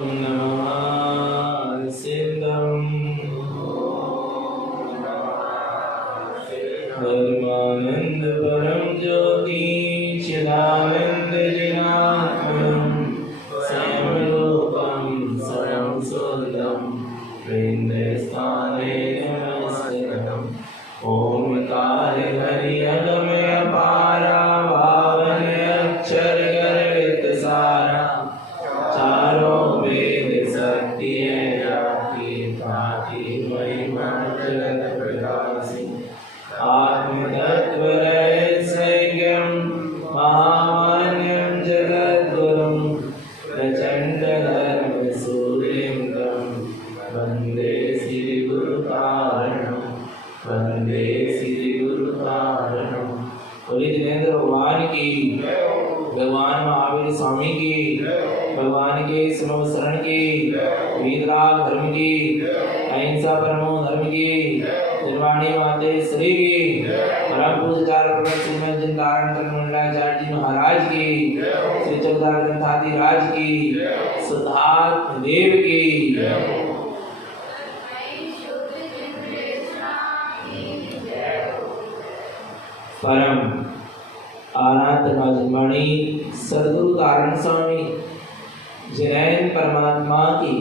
नमः सिद्धं परमानंद परम ज्योति चिदानंद जिनात्मनं स्वयं रूपं स्वयं सुन्दरं वृंदस्थाने नमस्कृतम् ओंकार हरि अगमय पारा पावन अक्षर गर्वित सारा चारों वेद सत्य जाति पाति महिमा जगत प्रकाशी आत्मतत्व रहस्यज्ञं महामान्यं जगद्गुरुं प्रचंड धर्म सूर्यं वंदे श्री गुरु कारणं वंदे श्री गुरु कारणं। बोलिए जिनेंद्र भगवान की, भगवान महावीर स्वामी की, भगवान के स्मृति शरण की, वीतराग धर्म की, अहिंसा परमो धर्म की, निर्वाणी माते श्री की, परम पूज्य प्रकट श्रीमद जिनकारण कर्मंडलाचार्य जी महाराज की, श्री चक्रधार ग्रंथादि राज की, सिद्धार्थ देव की। परम आराध्य राजवाणी सदगुरु कारण स्वामी जैन परमात्मा की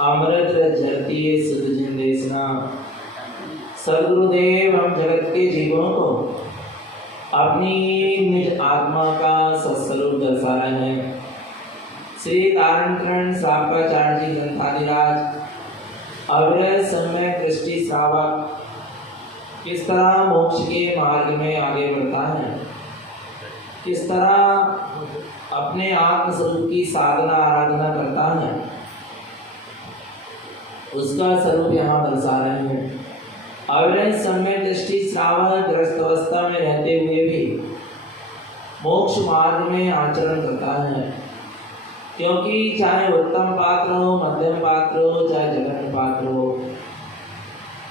अमृत जरती सिद्ध जिंदेशना सदगुरुदेव हम जगत के जीवों को अपनी निज आत्मा का सत्स्वरूप दर्शा रहे हैं। श्री कारणकरण श्रावकाचार्य जी ग्रंथादिराज अविरत सम्यक दृष्टि श्रावक किस तरह मोक्ष के मार्ग में आगे बढ़ता है, किस तरह अपने आत्म स्वरूप की साधना आराधना करता है, उसका स्वरूप यहाँ दर्शा रहे हैं। अविरत सम्यक दृष्टि श्रावक ग्रस्त अवस्था में रहते हुए भी मोक्ष मार्ग में आचरण करता है, क्योंकि चाहे उत्तम पात्र हो, मध्यम पात्र हो, चाहे जघन्य पात्र हो,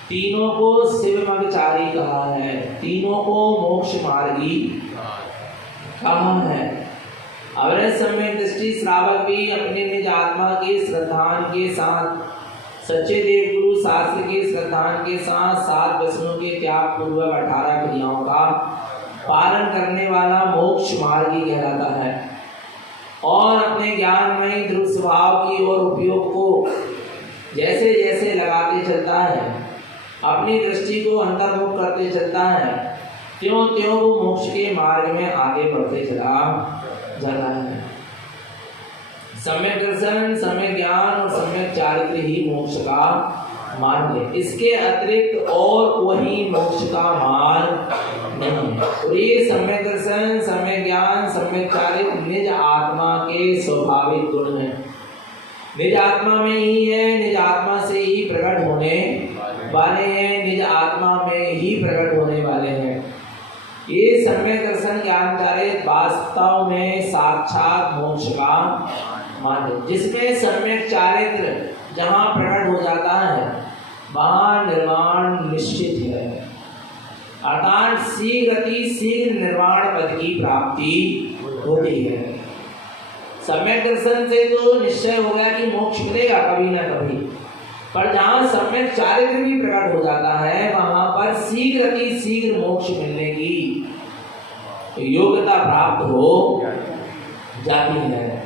तीनों को शिवमगचारी कहा है, तीनों को मोक्ष मार्गी कहा है। अविरत सम्यक दृष्टि श्रावक भी अपने निज आत्मा के श्रद्धान के साथ सच्चे देव गुरु शास्त्र के श्रद्धान के साथ 7 वचनों के त्याग पूर्वक 18 क्रियाओं का पालन करने वाला मोक्ष मार्गी कहलाता है और अपने ज्ञानमय ध्रुव स्वभाव की ओर उपयोग को जैसे जैसे लगाते चलता है, अपनी दृष्टि को अंतर्मुख करते चलता है, त्यों त्यों वो मोक्ष के मार्ग में आगे बढ़ते चला जाता है। सम्यक दर्शन, सम्यक ज्ञान और सम्यक चारित्र ही मोक्ष का मार्ग है। इसके अतिरिक्त और वही मोक्ष का मार्ग नहीं है। और ये सम्यक दर्शन, सम्यक ज्ञान, सम्यक चारित्र निज आत्मा के स्वाभाविक गुण हैं। निज आत्मा में ही है, निज आत्मा से ही प्रकट होने वाले हैं, निज आत्मा में ही प्रकट होने वाले हैं। ये सम्यक दर्शन ज्ञान चारित्र वास्तव में साक्षात मोक्ष का मार्ग है, जिसमें सम्यक चारित्र जहाँ प्रकट हो जाता है वहाँ निर्वाण निश्चित है, अर्थात शीघ्र निर्वाण पद की प्राप्ति होती है। सम्यक दर्शन से तो निश्चय हो गया कि मोक्ष मिलेगा कभी ना कभी, पर जहाँ सम्यक चारित्र भी प्रकट हो जाता है वहां पर शीघ्र मोक्ष मिलने की योग्यता प्राप्त हो जाती है।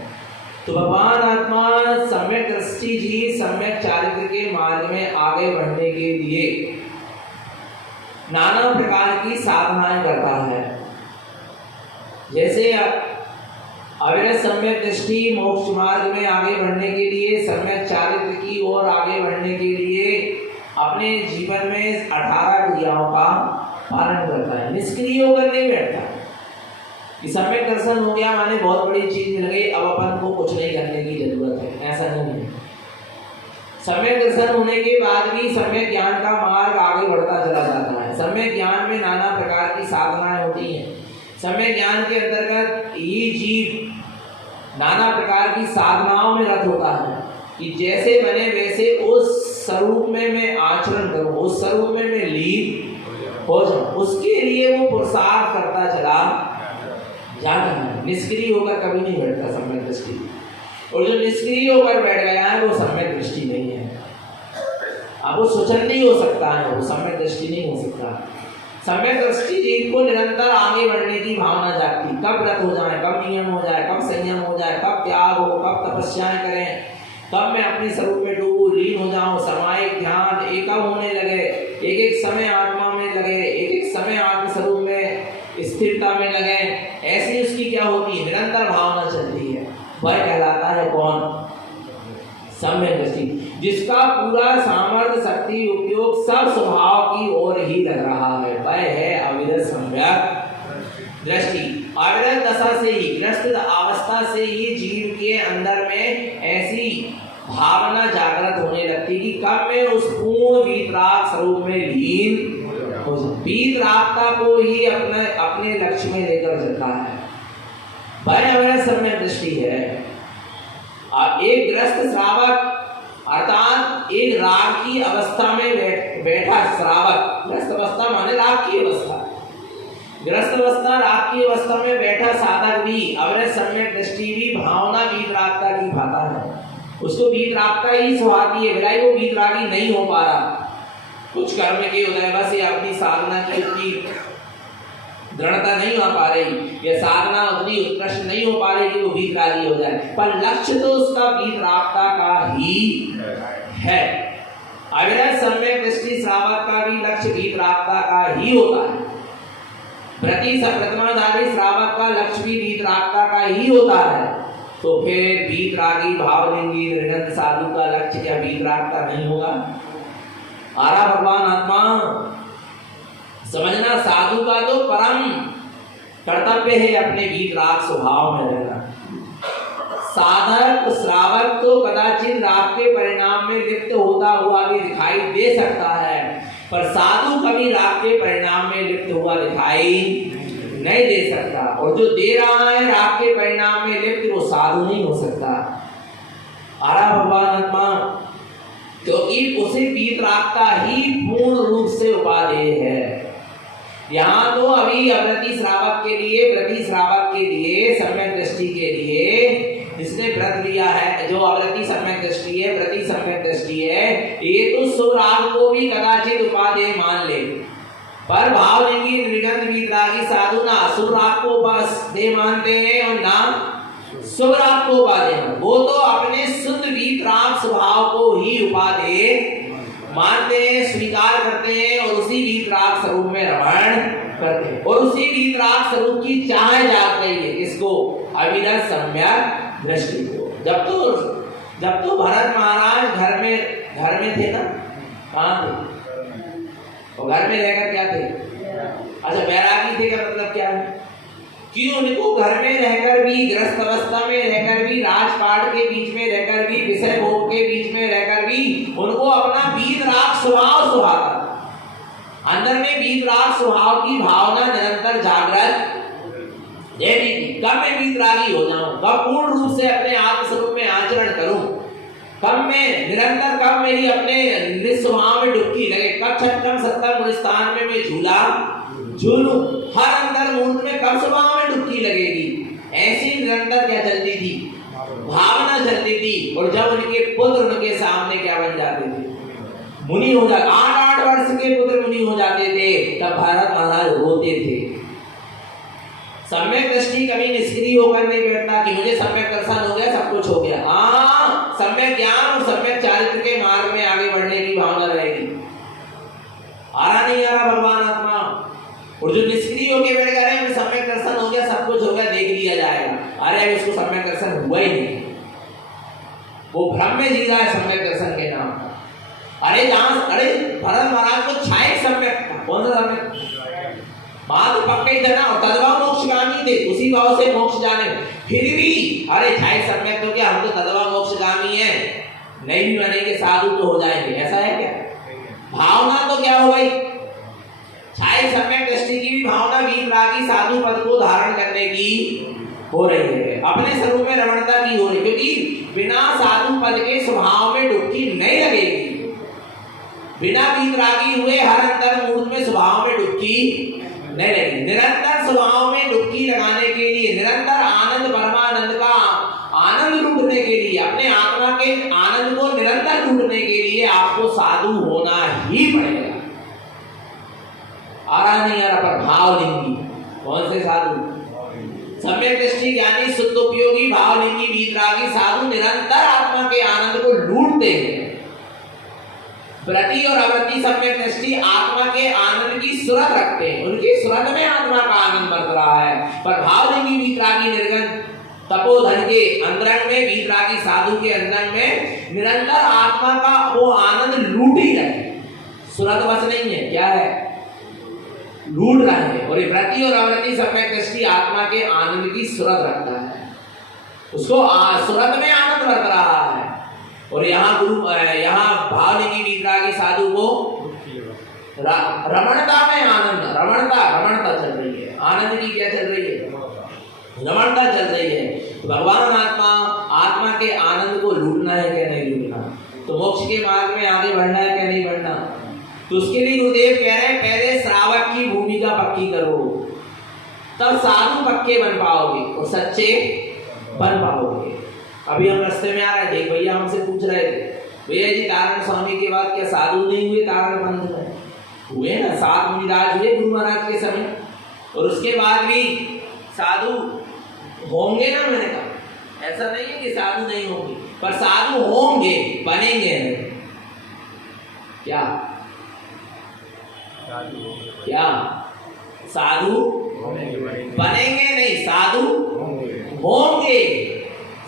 तो भगवान आत्मा सम्यक दृष्टि जी सम्यक चारित्र के मार्ग में आगे बढ़ने के लिए नाना प्रकार की साधनाएं करता है। जैसे अविरत सम्यक दृष्टि मोक्ष मार्ग में आगे बढ़ने के लिए, सम्यक चारित्र की ओर आगे बढ़ने के लिए अपने जीवन में 18 क्रियाओं का पालन करता है, निष्क्रिय होकर नहीं बैठता कि सम्यक दर्शन हो गया माने बहुत बड़ी चीज मिल गई, अब अपन को कुछ नहीं करने की जरूरत है, ऐसा नहीं है। सम्यक दर्शन होने के बाद भी सम्यक ज्ञान का मार्ग आगे बढ़ता चला जाता है। सम्यक ज्ञान में नाना प्रकार की साधनाएं होती हैं। सम्यक ज्ञान के अंतर्गत ये जीव नाना प्रकार की साधनाओं में रत होता है कि जैसे बने वैसे उस स्वरूप में मैं आचरण करूं, उस स्वरूप में मैं लीन हो जाऊं, उसके लिए वो पुरुषार्थ करता चला जाता है। निष्क्रिय होकर कभी नहीं बैठता सम्यक दृष्टि। और जो निष्क्रिय होकर बैठ गया है वो सम्यक दृष्टि नहीं है। अब वो स्वच्छंदी हो सकता है, वो सम्यक दृष्टि नहीं हो सकता। सम्यक दृष्टि जीव को निरंतर आगे बढ़ने की भावना जागती, कब व्रत हो जाए, कब नियम हो जाए, कब संयम हो जाए, कब त्याग हो, कब तपस्याएं करें, कब मैं अपने स्वरूप में डूबूं, लीन हो जाऊं, सामायिक ध्यान एकम होने लगे, एक एक समय आत्मा में लगे, एक एक समय आत्म स्वरूप में स्थिरता में लगे, ऐसी उसकी क्या होती है, निरंतर भावना चलती है। वह कहलाता है कौन? सम्यक दृष्टि, जिसका पूरा सामर्थ्य शक्ति उपयोग सब स्वभाव की ओर ही लग रहा है, वह है अविरत सम्यक दृष्टि। अविरत दशा से ही, ग्रस्त अवस्था से ही जीव के अंदर में ऐसी भावना जागृत होने लगती कि कब मैं उस पूर्ण वीतराग स्वरूप में लीन हो जाऊं। वीतरागता को ही अपने लक्ष्य में लेकर चलता है, वह अविरत सम्यक दृष्टि है। एक ग्रस्त श्रावक अर्थात एक राग की अवस्था में बैठा श्रावक, ग्रस्त अवस्था माने राग की अवस्था, ग्रस्त अवस्था राग की अवस्था में बैठा साधक भी अविरत सम्यक दृष्टि भी भावना वीतरागता की भाता है। उसको वीतरागता ही सुहाती है, भलाई वो वीतरागी नहीं हो पा रहा, कुछ कर्म के उदय से अपनी साधना की उतनी दृढ़ता नहीं हो पा रही, या साधना उतनी उत्कृष्ट नहीं हो पा रही कि वो वीतरागी हो जाए, पर लक्ष्य तो उसका वीतरागता का ही है। अविरत सम्यक दृष्टि श्रावक का भी लक्ष्य वीतरागता का ही होता है। प्रतिमाधारी श्रावक का लक्ष्य भी वीतरागता का ही होता है। तो फिर वीतरागी भावलिंगी निर्गत साधु का लक्ष्य क्या वीतरागता नहीं होगा? आरा भगवान आत्मा समझना, साधु का तो परम कर्तव्य है अपने वीतराग स्वभाव में रहना। साधक श्रावक तो कदाचित राग के परिणाम में लिप्त होता हुआ भी दिखाई दे सकता है, पर साधु कभी राग के परिणाम में लिप्त हुआ दिखाई नहीं दे सकता, और जो दे रहा है राग के परिणाम में लिप्त वो साधु नहीं हो सकता। आरा भगवान आत्मा, क्योंकि उसे वीतरागता ही पूर्ण रूप से उपादेय है। यहाँ तो अभी अव्रती श्रावक के लिए, व्रती श्रावक के लिए, सम्यक दृष्टि के लिए जिसने व्रत लिया है, जो अव्रती सम्यक दृष्टि है, व्रती सम्यक दृष्टि है, ये तो सुराग को भी कदाचित उपादेय मान ले, पर भावलिंगी निर्गत वीतरागी साधु ना सुराग को उपादेय मानते हैं और ना सुराग को उपादेय। वो तो अपने शुद्ध वीतराग स्वभाव को ही उपादेय मानते हैं, स्वीकार करते हैं, और उसी वीतराग स्वरूप में रमण करते हैं, और उसी वीतराग स्वरूप की चाह जाग गई है। किसको? अविरत सम्यक दृष्टि को। जब तो भरत महाराज घर में थे ना, कहाँ थे? और घर में रहकर क्या थे? अच्छा, बैरागी थे का मतलब क्या है? कि उनको घर में रहकर भी, ग्रस्त अवस्था में रहकर भी, राजपाट के बीच में रहकर भी, विषय भोग के बीच में रहकर भी उनको अपना वीतराग स्वभाव सुहाता, अंदर में वीतराग स्वभाव की भावना निरंतर जागृत रहती थी। कब मैं वीतरागी हो जाऊं, कब पूर्ण रूप से अपने आत्म स्वरूप में आचरण करूं, कब मैं निरंतर, कब मेरी अपने निस्वभाव में डुबकी लगे, कब छठम सप्तम स्थान में मैं झूलूं, हर अंदर मूर्त में कब स्वभाव में डुबकी लगेगी, ऐसी निरंतर क्या चलती थी? भावना चलती थी। और जब उनके पुत्र उनके सामने क्या बन जाते थे? मुनि हो जाते, 8-8 वर्ष के पुत्र मुनि हो जाते थे, तब भरत महाराज रोते थे। सम्यक दृष्टि कभी निष्क्रिय होकर नहीं बैठता कि मुझे सम्यक दर्शन हो गया, सब कुछ हो गया। हाँ, सम्यक ज्ञान और सम्यक चारित्र के मार्ग में आगे बढ़ने की भावना रहेगी। आ रहा नहीं आ रहा भगवान आत्मा? और जो निष्क्रिय होकर बैठ गए, अरे सम्यक दर्शन हो गया, सब कुछ हो गया, देख लिया जाएगा, अरे उसको सम्यक दर्शन हुआ ही नहीं, वो भ्रम में जी रहा है सम्यक दर्शन के नाम पर। अरे भरत महाराज को छाए सम्यक, कौन सा सम्यक? बात तो पक्का ही था ना, और तद्भाव मोक्षगामी थे, उसी भाव से मोक्ष जाने, फिर भी अरे छाए सम्यक तो क्या, हम तो तद्भाव मोक्षगामी है, नहीं भी बनेंगे साधु तो हो जाएंगे, ऐसा है क्या? भावना तो क्या हो गई? छाए सम्यक दृष्टि की भी भावना वीतरागी साधु पद को धारण करने की हो रही है, अपने स्वरूप में रमणता की हो रही, क्योंकि बिना साधु पद के स्वभाव में डुबकी नहीं लगेगी। बिना वीतरागी हुए हर अंतर मूर्त में स्वभाव में डुबकी नहीं लगेगी। निरंतर स्वभाव में डुबकी लगाने के लिए, निरंतर आनंद परमानंद का आनंद रूप लूटने के लिए, अपने आत्मा के आनंद को निरंतर लूटने के लिए आपको साधु होना ही पड़ेगा। आ रहा नहीं आ रहा, पर भावलिंगी। कौन से साधु? सम्यक दृष्टि ज्ञानी शुद्धोपयोगी भावलिंगी वीतरागी साधु निरंतर आत्मा के आनंद को लूटते हैं। व्रति और अव्रति सम्यक दृष्टि आत्मा के आनंद की सुरत रखते हैं, उनकी सुरत में आत्मा का आनंद बरत रहा है। पर भावलिंगी वीतरागी निर्गन तपोधन के अंतरंग में, वीतरागी साधु के अंतरंग में निरंतर आत्मा का वो आनंद लूट ही रहे, सुरत बस नहीं है, क्या है? लूट रहे हैं। और व्रति और अव्रति सम्यक दृष्टि आत्मा के आनंद की सुरत रखता है, उसको सुरत में आनंद बरत रहा है। और यहाँ गुरु यहाँ भावलिंगी वीतरागी साधु को रमणता में आनंद, रमणता चल रही है। आनंद की क्या चल रही है? रमणता चल रही है। तो भगवान आत्मा के आनंद को लूटना है क्या नहीं लूटना? तो मोक्ष के मार्ग में आगे बढ़ना है क्या नहीं बढ़ना? तो उसके लिए गुरुदेव कह रहे हैं पहले श्रावक की भूमिका पक्की करो, तब साधु पक्के बन पाओगे और सच्चे बन पाओगे। अभी हम रास्ते में आ रहे थे, भैया हमसे पूछ रहे थे, भैया जी तारण स्वामी के बाद क्या साधु नहीं हुए? तारण पंथ में हुए ना, 7 मुनिराज हुए गुरु महाराज के समय, और उसके बाद भी साधु होंगे ना। मैंने कहा ऐसा नहीं है कि साधु नहीं होंगे, पर साधु होंगे, बनेंगे नहीं। क्या साधु बनेंगे नहीं, साधु होंगे।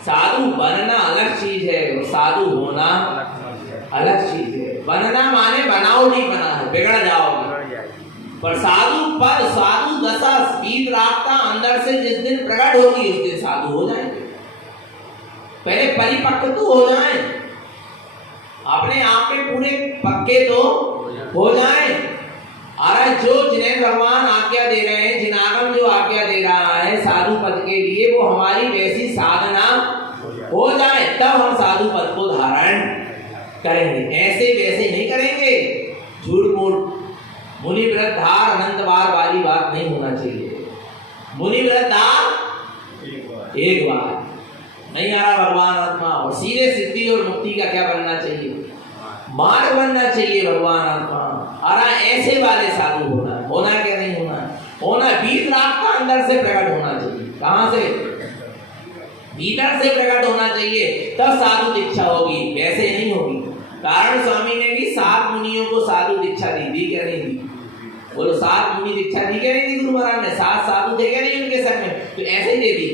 साधु बनना अलग चीज है और साधु होना अलग चीज है। बनना माने बनाओ नहीं बना है, बिगड़ जाओगे। पर साधु दशा वीतरागता अंदर से जिस दिन प्रकट होगी उस दिन साधु हो जाएंगे। पहले परिपक्व तो हो जाए, अपने आप में पूरे पक्के तो हो जाए। जो जिन्हें भगवान आज्ञा दे रहे हैं, जिनागम जो आज्ञा दे रहा है साधु पद के लिए, वो हमारी वैसी साधना हो जाए, तब हम साधु पद को धारण करेंगे। ऐसे वैसे नहीं करेंगे, झूठ मूठ मुनि व्रत धार अनंत बार वाली बात नहीं होना चाहिए। मुनि व्रत धार एक बार नहीं आ रहा भगवान आत्मा, और सीधे सिद्धि और मुक्ति का क्या बनना चाहिए? मार्ग बनना चाहिए भगवान आत्मा। ऐसे वाले साधु होना क्या नहीं होना वीतराग का अंदर से प्रकट होना चाहिए। कहां से? भीतर से प्रकट होना चाहिए, तब साधु दीक्षा होगी, वैसे नहीं होगी। कारण स्वामी ने भी 7 मुनियों को साधु दीक्षा दी क्या नहीं दी? बोलो 7 मुनि दीक्षा दी क्या नहीं दी? गुरु महाराज ने 7 साधु थे क्या नहीं उनके संग में? तो ऐसे ही दे दी,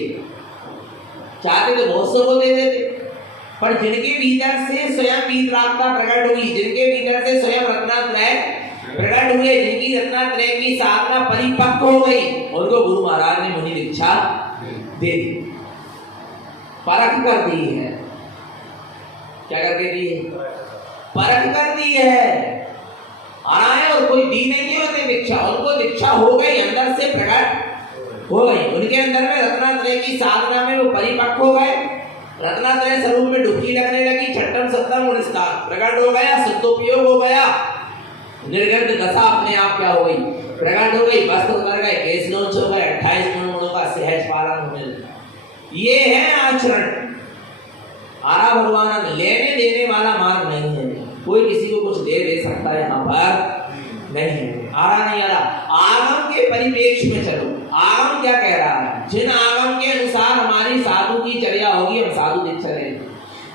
चाहते तो बहुत से को दे देते, पर जिनके भीतर से स्वयं वीतरागता प्रकट हुई, जिनके भीतर से स्वयं रत्नात्रय प्रकट हुए, जिनकी रत्नात्रय की साधना परिपक्व हो गई, उनको गुरु महाराज ने मुनि दीक्षा दे दी, परख कर दी है। क्या करके दी है? परख कर दी है। आए और कोई दी नहीं है उन्हें दीक्षा, उनको दीक्षा हो गई, अंदर से प्रकट हो गई, उनके अंदर में रत्नात्रय की साधना में वो परिपक्व हो गए, रत्नात्रय स्वरूप में डुबकी लगने लगी, छठम सप्तम गुणस्थान प्रकट हो गया, शुद्धोपयोग हो गया, निर्गत दशा अपने आप क्या हो गई? प्रकट हो गई, वस्त्र उतर गए, केस नोच हो गए, 28 गुणों का सहज पालन होने लगा। ये है आचरण। आरा भगवान लेने देने वाला मार्ग नहीं है, कोई किसी को कुछ दे सकता है यहाँ पर नहीं। आरा नहीं आ रहा, आगम के परिप्रेक्ष्य में चलो। आगम क्या कह रहा है? जिन आगम के अनुसार हमारी साधु की चर्या होगी हम साधु दीक्षा लेंगे,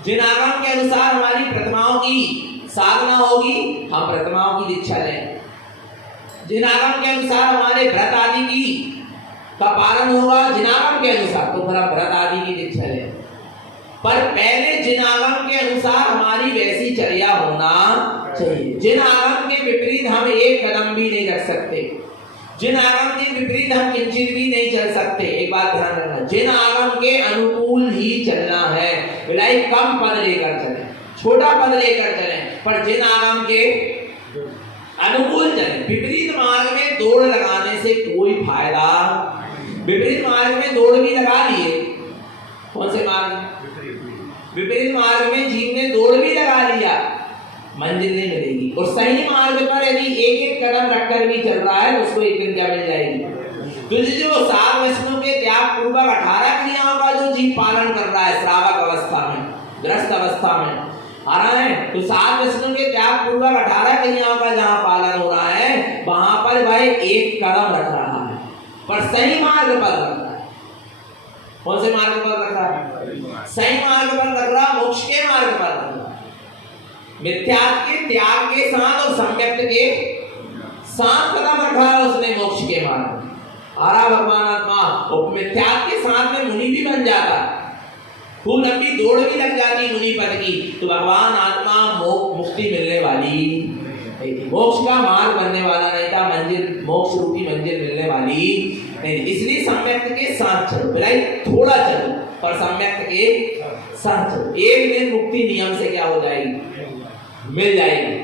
जिन आगम के अनुसार हमारी प्रतिमाओं की साधना होगी हम प्रतिमाओं की दीक्षा लें, जिन आगम के अनुसार हमारे व्रत आदि की का पालन होगा, जिन आगम के अनुसार, तो फिर हम व्रत आदि की दीक्षा लें। पर पहले जिन आगम के अनुसार हमारी वैसी चर्या होना चाहिए। जिन आगम के विपरीत हम एक कदम भी नहीं रख सकते, जिन आगम के विपरीत हम किंचित भी नहीं चल सकते। एक बात ध्यान रखना, जिन आगम के अनुकूल ही चलना है, बिलाई कम पद लेकर चले, छोटा पद लेकर चले, पर जिन आगम के अनुकूल चले। विपरीत मार्ग में दौड़ लगाने से कोई फायदा, विपरीत मार्ग में दौड़ भी लगा लिए, कौन से मार्ग में? विपरीत मार्ग में जीव ने दौड़ भी लगा लिया, मंजिल नहीं मिलेगी। और सही मार्ग पर यदि एक एक कदम रखकर भी चल रहा है तो उसको एक दिन क्या मिल जाएगी? तुझे जो 7 व्यसनों के त्याग पूर्वक 18 क्रियाओं का जो जीव पालन कर रहा है श्रावक अवस्था में, गृहस्थ अवस्था में आ रहा है, तो 7 व्यसनों के त्याग पूर्वक 18 क्रियाओं का जहां पालन हो रहा है वहां पर भाई एक कदम रख रहा है, पर सही मार्ग पर रख रहा है। कौन से मार्ग पर रख रहा है? सही मार्ग पर रख रहा, मोक्ष के मार्ग पर रख रहा, मिथ्यात्व के त्याग के साथ और सम्यक्त के साथ कदम रखा है उसने मोक्ष के मार्ग। आरा भगवान आत्मा मिथ्यात्व के साथ में मुनि भी बन जाता, खूब लंबी दौड़ भी लग जाती मुनि पद की, तो भगवान आत्मा मुक्ति मिलने वाली नहीं थी, मोक्ष का मार्ग बनने वाला नहीं था, मंजिल मोक्ष रूपी मंजिल मिलने वाली नहीं। इसलिए सम्यक्त के साथ चलो, भलाई थोड़ा चलो पर सम्यक्त के साथ चलो, एक दिन मुक्ति नियम से क्या हो जाएगी, मिल जाएगी।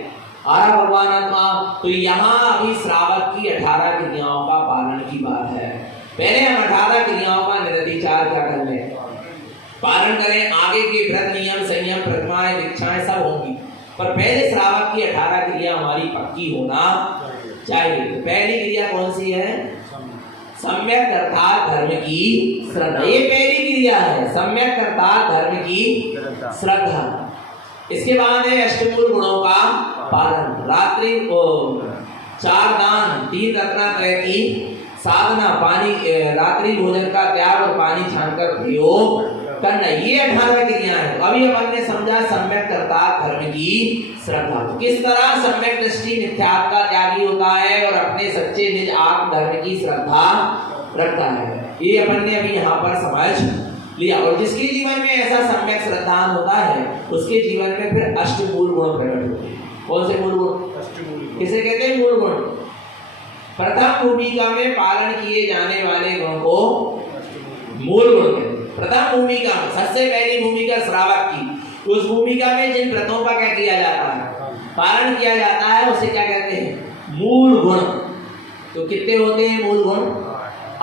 आरा भगवान आत्मा, तो यहाँ अभी श्रावक की 18 क्रियाओं का पालन की बात है। पहले हम 18 क्रियाओं का निरतिचार क्या कर लें, पालन करें, आगे के व्रत नियम संयम प्रतिमाएं दीक्षाएं सब होंगी, पर पहले श्रावक की 18 क्रिया हमारी पक्की होना चाहिए। तो पहली क्रिया कौन सी है? सम्यक अर्थात धर्म की श्रद्धा, ये पहली क्रिया है, सम्यक अर्थात धर्म की श्रद्धा। इसके बाद है अष्टमूल गुणों का पालन, रात्रि को 4 दान 3 रत्नात्रय की साधना, पानी रात्रि भोजन का त्याग और पानी छानकर प्रयोग करना, ये 18 क्रियाएं हैं। अभी अपन ने समझा सम्यक अर्थात धर्म की श्रद्धा, किस तरह सम्यक दृष्टि मिथ्यात्व का त्यागी होता है और अपने सच्चे निज आत्म धर्म की श्रद्धा रखता है, ये अपन ने अभी यहाँ पर समझ लिया। और जिसके जीवन में ऐसा सम्यक श्रद्धा होता है उसके जीवन में फिर अष्टमूल गुण प्रकट होते हैं। कौन से मूल गुण? किसे कहते हैं मूल गुण? प्रथम भूमिका में पालन किए जाने वाले गुण को मूल गुण कहते हैं। प्रथम भूमिका में, सबसे पहली भूमिका श्रावक की, उस भूमिका में जिन व्रतों का क्या किया जाता है, पालन किया जाता है, उसे क्या कहते हैं? मूल गुण। तो कितने होते हैं मूल गुण?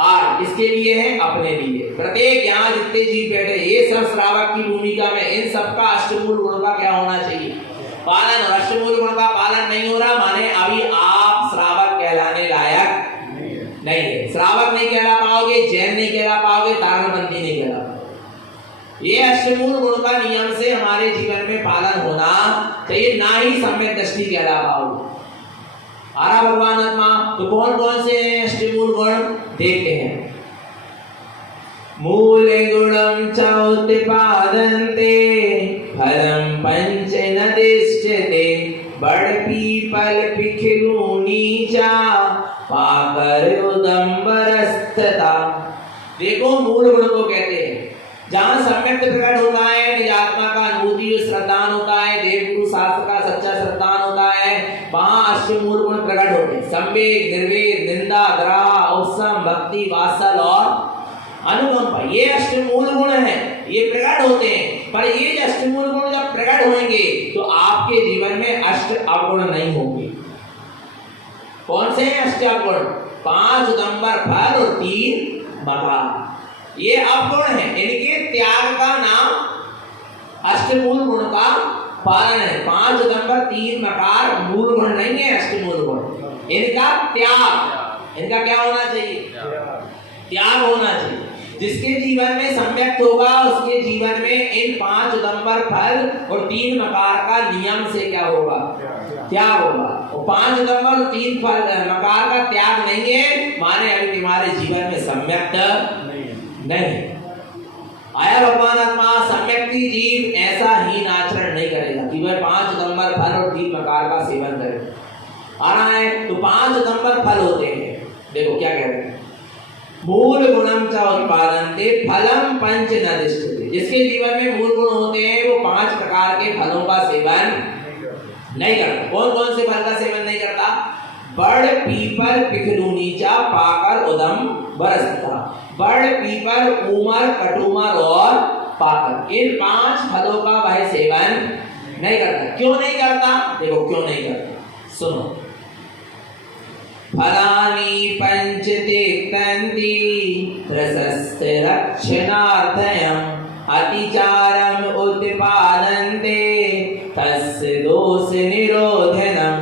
8। इसके लिए है अपने लिए, प्रत्येक यहाँ जितने जीव बैठे ये सब श्रावक की भूमिका में, इन सबका अष्टमूल गुण का क्या होना चाहिए? पालन। और अष्टमूल गुण का पालन नहीं हो रहा माने अभी आप श्रावक कहलाने लायक नहीं है। श्रावक नहीं कहला पाओगे, जैन नहीं कहला पाओगे, तारणबंदी नहीं कहला पाओगे। ये अष्टमूल गुण का नियम से हमारे जीवन में पालन होना चाहिए, ना ही सम्यक दृष्टि कहला पाओगे। आरा भगवान आत्मा, तो कौन कौन से अष्टमूल गुण देखते हैं? मूल गुणम च उत्पादन्ते फलम पंच न दिष्टते बड़ पीपल पिखलूनी चा पाकर उदम्बरस्तता। देखो मूल गुण को कहते हैं जहां सम्यक प्रकट होता है, निज आत्मा का अनुभूति श्रद्धान होता है, देवगुरु शास्त्र का सच्चा श्रद्धान होता है, वहां अष्टमूल गुण प्रकट होते हैं। संवेग, निर्वेद, निंदा, ग्राह, उपशम, भक्ति, वात्सल और अनुकंपा, ये अष्टमूल गुण हैं, ये प्रकट होते हैं। पर ये अष्टमूल गुण जब प्रकट होंगे तो आपके जीवन में अष्ट अवगुण नहीं होंगे। कौन से हैं अष्ट अवगुण? 5 उदंबर फल और 3 मकार, ये अवगुण है। इनके त्याग का नाम अष्टमूल गुण का पालन है। 5 उदंबर 3 मकार मूल गुण नहीं है अष्टमूल गुण, इनका त्याग, इनका क्या होना चाहिए? त्याग होना चाहिए। जिसके जीवन में सम्यक्त होगा उसके जीवन में इन 5 उदंबर फल और 3 मकार का नियम से क्या होगा? त्याग होगा। और 5 उदंबर और 3 फल मकार का त्याग नहीं है माने अभी तुम्हारे जीवन में सम्यक्त नहीं। आया भगवान आत्मा, सम्यक्ति जीव ऐसा ही आचरण नहीं करेगा कि वह 5 उदंबर फल और 3 मकार का सेवन करे। आ रहा है तो 5 उदंबर फल होते हैं, देखो क्या कहते हैं, मूल गुणम च उत्पादन्ते फलम पंच न दिष्टते। जिसके जीवन में मूल गुण होते हैं वो 5 प्रकार के फलों का सेवन नहीं करता। कौन कौन से फल का सेवन नहीं करता? बड़ पीपल पिखलूनी चा पाकर उदम बरसता। बड़ पीपल, उमर, कटुमर और पाकर, इन 5 फलों का वह सेवन नहीं करता। क्यों नहीं करता? देखो क्यों नहीं करता, सुनो। फलानि पंच तिक्तन्ति रसस्य रक्षणार्थयम् अतिचारम् उत्पादन्ते तस्य दोष निरोधनम्।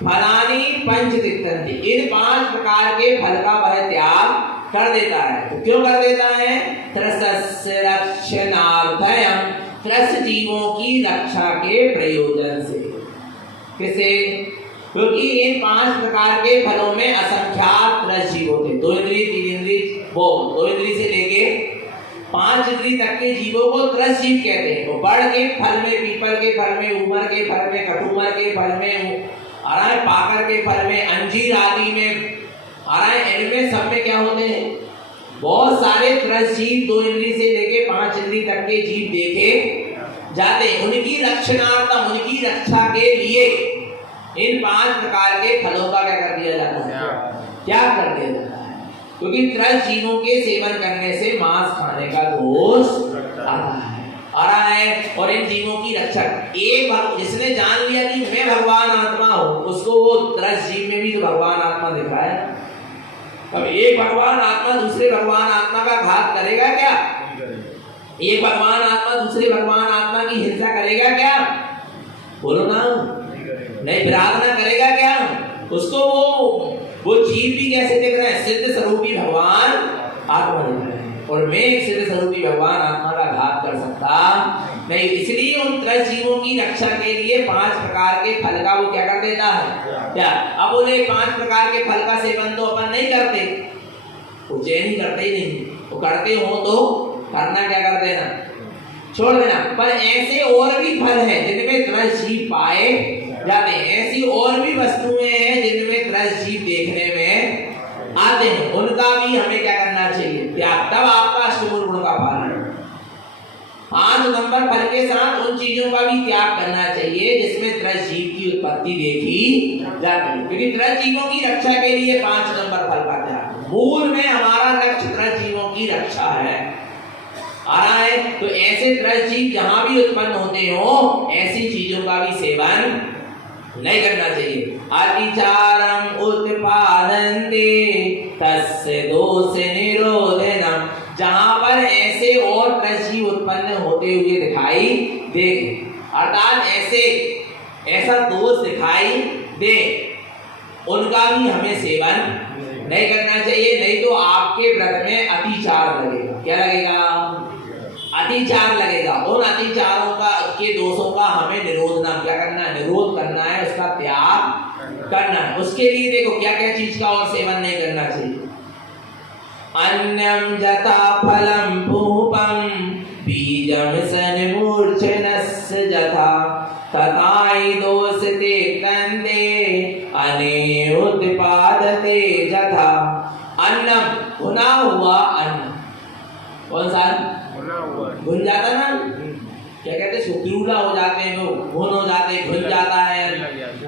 फलानि पंच तिक्तन्ति, इन 5 प्रकार के फल का वह त्याग कर देता है। तो क्यों कर देता है? त्रसस्य रक्षणार्थयम्, त्रस्त जीवों की रक्षा के प्रयोजन से। किसे? क्योंकि इन 5 प्रकार के फलों में असंख्यात त्रस्त जीव होते हैं। 2 इंद्रिय, 3 इंद्रिय, वो 2 इंद्रिय से लेके 5 इंद्रिय तक के जीवों को त्रस्त जीव कहते हैं। वो बड़ के फल में, पीपल के फल में, उमर के फल में, कटुमर के फल में, पाकर के फल में, अंजीर आदि में, इनमें सब में क्या होते हैं? बहुत सारे त्रस्त जीव 2 इंद्रिय से लेके 5 इंद्रिय तक के जीव देखे जाते हैं। उनकी रक्षणार्थम, उनकी रक्षा के लिए इन 5 प्रकार के फलों का क्या कर दिया जाता है? त्याग कर दिया जाता है। क्योंकि त्रस्त जीवों के सेवन करने से मांस खाने का दोष आता है। और इन जीवों की रक्षा, एक जिसने जान लिया कि मैं भगवान आत्मा हूँ, उसको वो त्रस्त जीव में भी तो भगवान आत्मा दिख रहा है। अब एक भगवान आत्मा दूसरे भगवान आत्मा का घात करेगा क्या? एक भगवान आत्मा दूसरे भगवान आत्मा की हिंसा करेगा क्या? बोलो ना, नहीं प्रार्थना करेगा क्या? उसको वो जीव भी कैसे देख रहे हैं? सिद्ध स्वरूपी भगवान आत्मा देख रहे हैं। और मैं एक सिद्ध स्वरूपी भगवान आत्मा का घात कर सकता नहीं। इसलिए उन त्रस्त जीवों की रक्षा के लिए 5 प्रकार के फल का वो क्या कर देता है? क्या? अब बोले 5 प्रकार के फल का सेवन तो अपन नहीं करते, उज्जैन ही करते ही नहीं। वो करते हो तो करना क्या कर देना, छोड़ देना। पर ऐसे और भी फल हैं जिनमें त्रस्त जीव पाए जाते हैं। ऐसी और भी वस्तुएं हैं जिनमें त्रस्त जीव देखने में आते हैं, उनका भी हमें क्या करना चाहिए? त्याग। तब आपका अष्टमूल गुण का पालन। 5 नंबर फल के साथ उन चीजों का भी त्याग करना चाहिए जिसमें त्रस्त जीव की उत्पत्ति देखी जाती है। क्योंकि त्रस्त जीवों की रक्षा के लिए 5 नंबर फल का त्याग। मूल में हमारा लक्ष्य त्रस्त जीवों की रक्षा है। आ रहा है? तो ऐसे त्रस्त जीव जहां भी उत्पन्न होते हो, ऐसी चीजों का भी सेवन नहीं करना चाहिए। अतिचारम उत्पादन्ते तस्य दोष निरोधनम, जहां पर ऐसे और त्रस्त जीव उत्पन्न होते हुए दिखाई दे, अर्थात ऐसा दोष दिखाई दे, उनका भी हमें सेवन नहीं करना चाहिए। नहीं तो आपके व्रत में अतिचार लगेगा। क्या लगेगा? अतिचार लगेगा। उन अतिचारों का के दोषों का हमें क्या करना है? निरोध करना है, उसका त्याग करना है। उसके लिए देखो क्या क्या चीज का और सेवन नहीं करना चाहिए। अन्यम जता फलम पूपम बीजम सन्मूर्छनस्य जथा तथाई दोषते कंदे अने उत्पादते जथा। अन्नम, भुना हुआ अन्न। कौन सा? भुन जाता ना, क्या कहते हैं? सुक्रूला हो जाते हैं, वो भुन हो जाते हैं, भुन जाता है।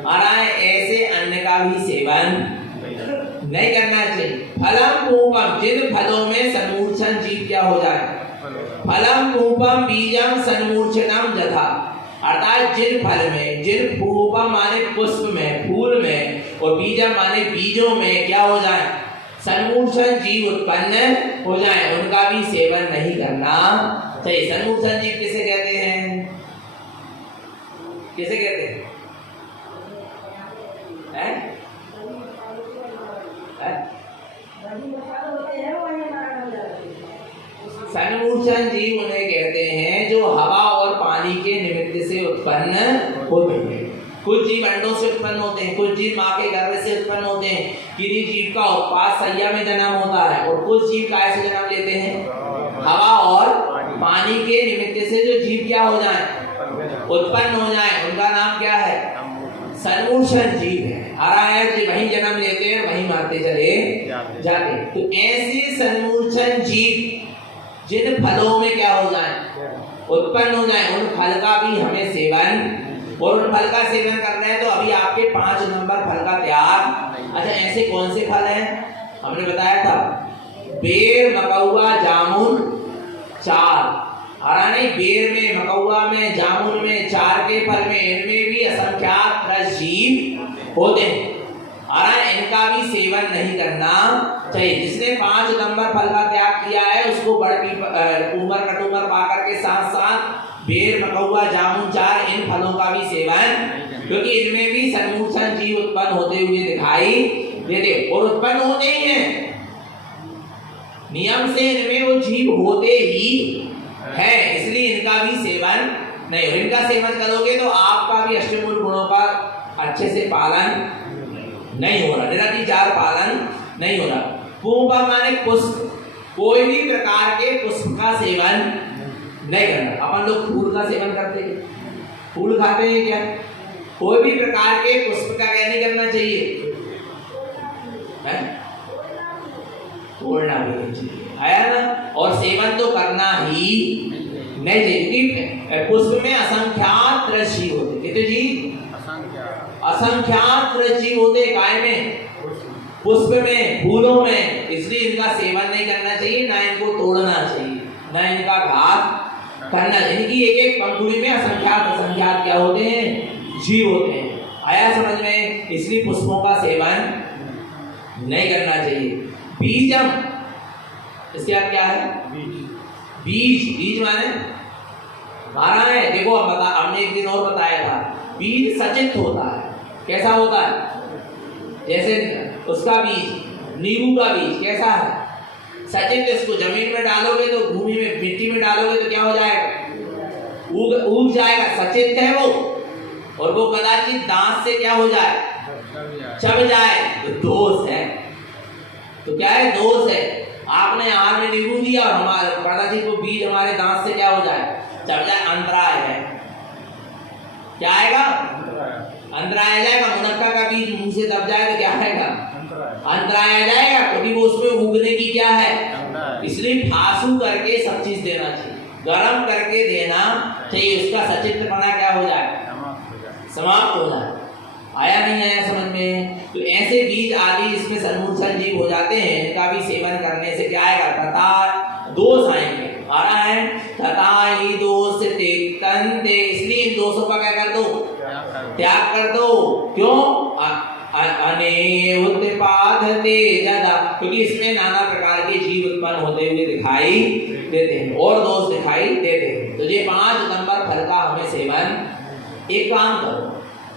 आ रहा है? ऐसे अन्न का भी सेवन नहीं करना चाहिए। फलम पूपम, जिन फलों में सन्मूर्छन जीव क्या हो जाए? फलम पूपम बीजम सन्मूर्छनम जथा, अर्थात जिन फल में, जिन पूपम माने पुष्प में, फूल में, और बीजम माने बीजों में क्या हो जाए? सन्मूर्छन जीव उत्पन्न हो जाए, उनका भी सेवन नहीं करना चाहिए। सन्मूर्छन जीव किसे कहते हैं? किसे कहते हैं? सन्मूर्छन जीव उन्हें कहते हैं जो हवा और पानी के निमित्त से उत्पन्न होते हैं। कुछ जीव अंडों से उत्पन्न होते हैं, कुछ जीव माँ के गर्भ से उत्पन्न होते हैं। किसी जीव का उत्पाद सैया में जन्म होता है, और कुछ जीव काय से जन्म लेते हैं? हवा और पानी के निमित्त से जो जीव क्या हो जाए? उत्पन्न हो जाए, उनका नाम क्या है? सन्मूर्छन जीव है। वही जन्म लेते हैं, वही मारते चले जाते। तो ऐसे सन्मूर्छन जीव जिन फलों में क्या हो जाए? उत्पन्न हो जाए, उन फल का भी हमें सेवन, और उन फल का सेवन करना है तो अभी आपके 5 नंबर फल का त्याग। अच्छा, ऐसे कौन से फल हैं? हमने बताया था बेर, मकौआ, जामुन, चार। नहीं, बेर में, मकौआ में, जामुन में, चार के फल में, इनमें भी असंख्यात त्रस्त जीव होते हैं। इनका भी सेवन नहीं करना चाहिए। जिसने 5 नंबर फल का त्याग किया है उसको बड़ उमर कटुमर पाकर के साथ साथ बेर, मकौआ, जामुन, चार, इन फलों का भी सेवन, क्योंकि इनमें भी सन्मूर्छन जीव उत्पन्न होते हुए दिखाई देते, और उत्पन्न होते ही हैं। नियम से इनमें वो जीव होते ही है, इसलिए इनका भी सेवन नहीं हो। इनका सेवन करोगे तो आपका भी अष्टमूल गुणों का अच्छे से पालन नहीं हो रहा, निरतिचार पालन नहीं हो रहा। पूर्व माने पुष्प, कोई भी प्रकार के पुष्प का सेवन नहीं करना। अपन लोग फूल का सेवन करते हैं, फूल खाते हैं क्या? कोई भी प्रकार के पुष्प का क्या नहीं करना चाहिए, तोड़ना भी नहीं चाहिए, आया ना। और सेवन तो करना ही नहीं चाहिए, क्योंकि पुष्प में असंख्यात रस जीव होते। कितने जी? असंख्यात रस जीव होते काय में? पुष्प में, फूलों में। इसलिए इनका सेवन नहीं करना चाहिए, ना इनको तोड़ना चाहिए, ना इनका घात करना चाहिए। इनकी एक एक पंखुड़ी में असंख्यात क्या होते हैं? जीव होते हैं। आया समझ में? इसलिए पुष्पों का सेवन नहीं करना चाहिए। बीजम, इसके बाद क्या है? बीज। बीज माने मारा है। देखो अब बता, हमने एक दिन और बताया था, बीज सचित होता है। कैसा होता है? जैसे उसका बीज, नींबू का बीज कैसा है? सचित। इसको जमीन में डालोगे तो, भूमि में, मिट्टी में डालोगे तो क्या हो जाएगा? उग जाएगा, सचित है वो। और वो कदाचित दांत से क्या हो जाए? चब जाए, तो दोष है। तो क्या है? दोष है। आपने आहार में नींबू दिया और हमारे कदाचित वो बीज हमारे दांत से क्या हो जाए? चब जाए, अंतराय है। क्या आएगा? अंतराय आ जाएगा। मुनक्का का बीज मुंह से दब जाए तो क्या आएगा? अंतराय आ जाएगा, क्योंकि वो उसमें उगने की क्या है? इसलिए फासू करके सब चीज देना चाहिए, गर्म करके देना चाहिए, उसका सचित्रपना क्या हो जाए? समाप्त हो जाए। आया नहीं आया समझ में? तो ऐसे बीज आदि इसमें सन्मूल जीव हो जाते हैं, इनका भी सेवन करने से क्या आएगा? तथा दोष आएंगे। आ रहा है तथा ही दोष तेक्तन्ते, इसलिए इन दोषों का क्या कर दो? त्याग कर दो। क्यों? अनेक उत्पादते जदा, क्योंकि इसमें नाना प्रकार के जीव उत्पन्न होते हुए दिखाई देते हैं और दोष दिखाई देते हैं। तो ये 5 नंबर फल का हमें सेवन, एक काम करो,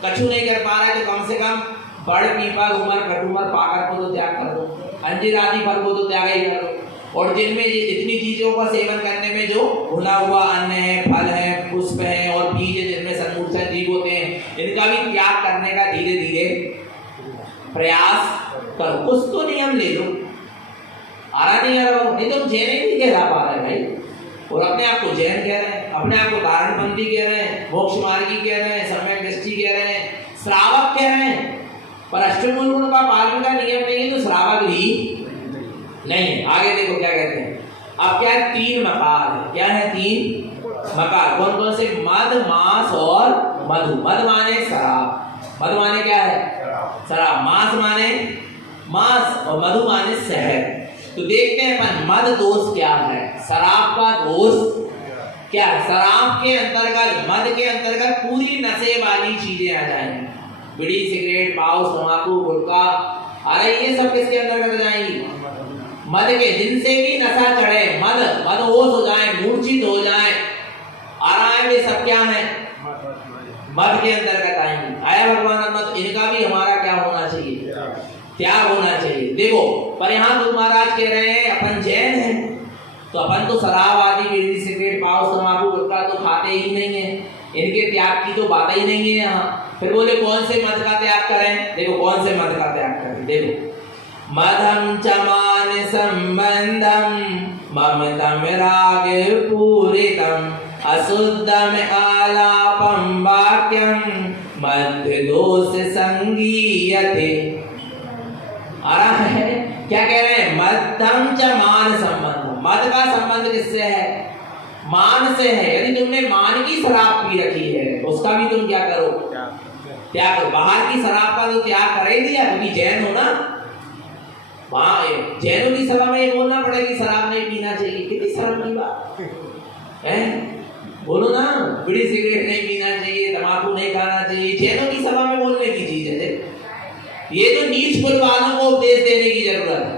कछु नहीं कर पा रहा है तो कम से कम बड़ पीपल उमर कटुमर पाकर को तो त्याग कर दो, अंजीर आदि फल को तो त्याग ही कर दो। और जिनमें जितनी चीजों का सेवन करने में जो भुना हुआ अन्न है, फल है, पुष्प है और बीज है, जिनमें सन्मूल जीव होते हैं, इनका भी त्याग करने का धीरे धीरे प्रयास करो। कुछ तो नियम ले लो। आ रहा नहीं आ रहा? नहीं तो जैन ही नहीं कह पा रहे भाई, और अपने आप को जैन कह रहे हैं, अपने आप को कारणपंथी कह रहे हैं, मोक्ष मार्गी कह रहे हैं, सम्यक दृष्टि कह रहे हैं, श्रावक कह रहे हैं। पर अष्टमूल गुण का पालन का नियम नहीं है तो श्रावक भी नहीं है। आगे देखो क्या कहते हैं। अब क्या है? 3 मकार है। क्या है? 3 मकार। कौन कौन से? मद, मांस और मधु। मद माने शराब, मद माने क्या है? शराब। मांस माने मांस और मधु माने शहद। तो देखते हैं अपन मद दोष क्या है, शराब का दोष क्या है। शराब के अंतर्गत, मद के अंतर्गत पूरी नशे वाली चीजें आ जाएंगी, बीड़ी, सिगरेट, पाउच, तंबाकू, गुटखा, अरे ये सब किसके अंतर्गत आ जाएंगी? मद के। जिनसे भी नशा चढ़े, मदहोश हो जाए, मूर्छित हो जाए, आराम, ये सब क्या है? मद के अंतर्गत आएंगे। आया भगवान मत, इनका भी हमारा क्या होना चाहिए? त्याग होना चाहिए। देखो पर यहाँ तो महाराज कह रहे हैं अपन जैन हैं तो अपन तो शराब आदि, बीड़ी, सिगरेट, पाउच, तंबाकू, गुटखा तो खाते ही नहीं है, इनके त्याग की तो बात ही नहीं है यहाँ। फिर बोले कौन से मद का त्याग करें? देखो कौन से मद का त्याग करें। देखो मदम चमान संबंधम ममतम राग पूरितम अशुद्धम आलापम वाक्यम मध्य दोष संगीयते। आ रहा है क्या कह रहे हैं? मदम च मान संबंध। मद का संबंध किससे है? मान से है। यदि तुमने मान की शराब पी रखी है उसका भी तुम क्या करो? त्याग करो। बाहर की शराब का तो त्याग कर ही दिया, क्योंकि जैन हो ना, वहां जैनों की सभा में ये बोलना पड़ेगी शराब नहीं पीना चाहिए। कितनी शर्म की बात है, बोलो ना, बीड़ी सिगरेट नहीं पीना चाहिए, तंबाकू नहीं खाना चाहिए, जैनों की सभा में बोलने की चीज है। ये तो नीच कुल वालों को उपदेश देने की जरूरत है।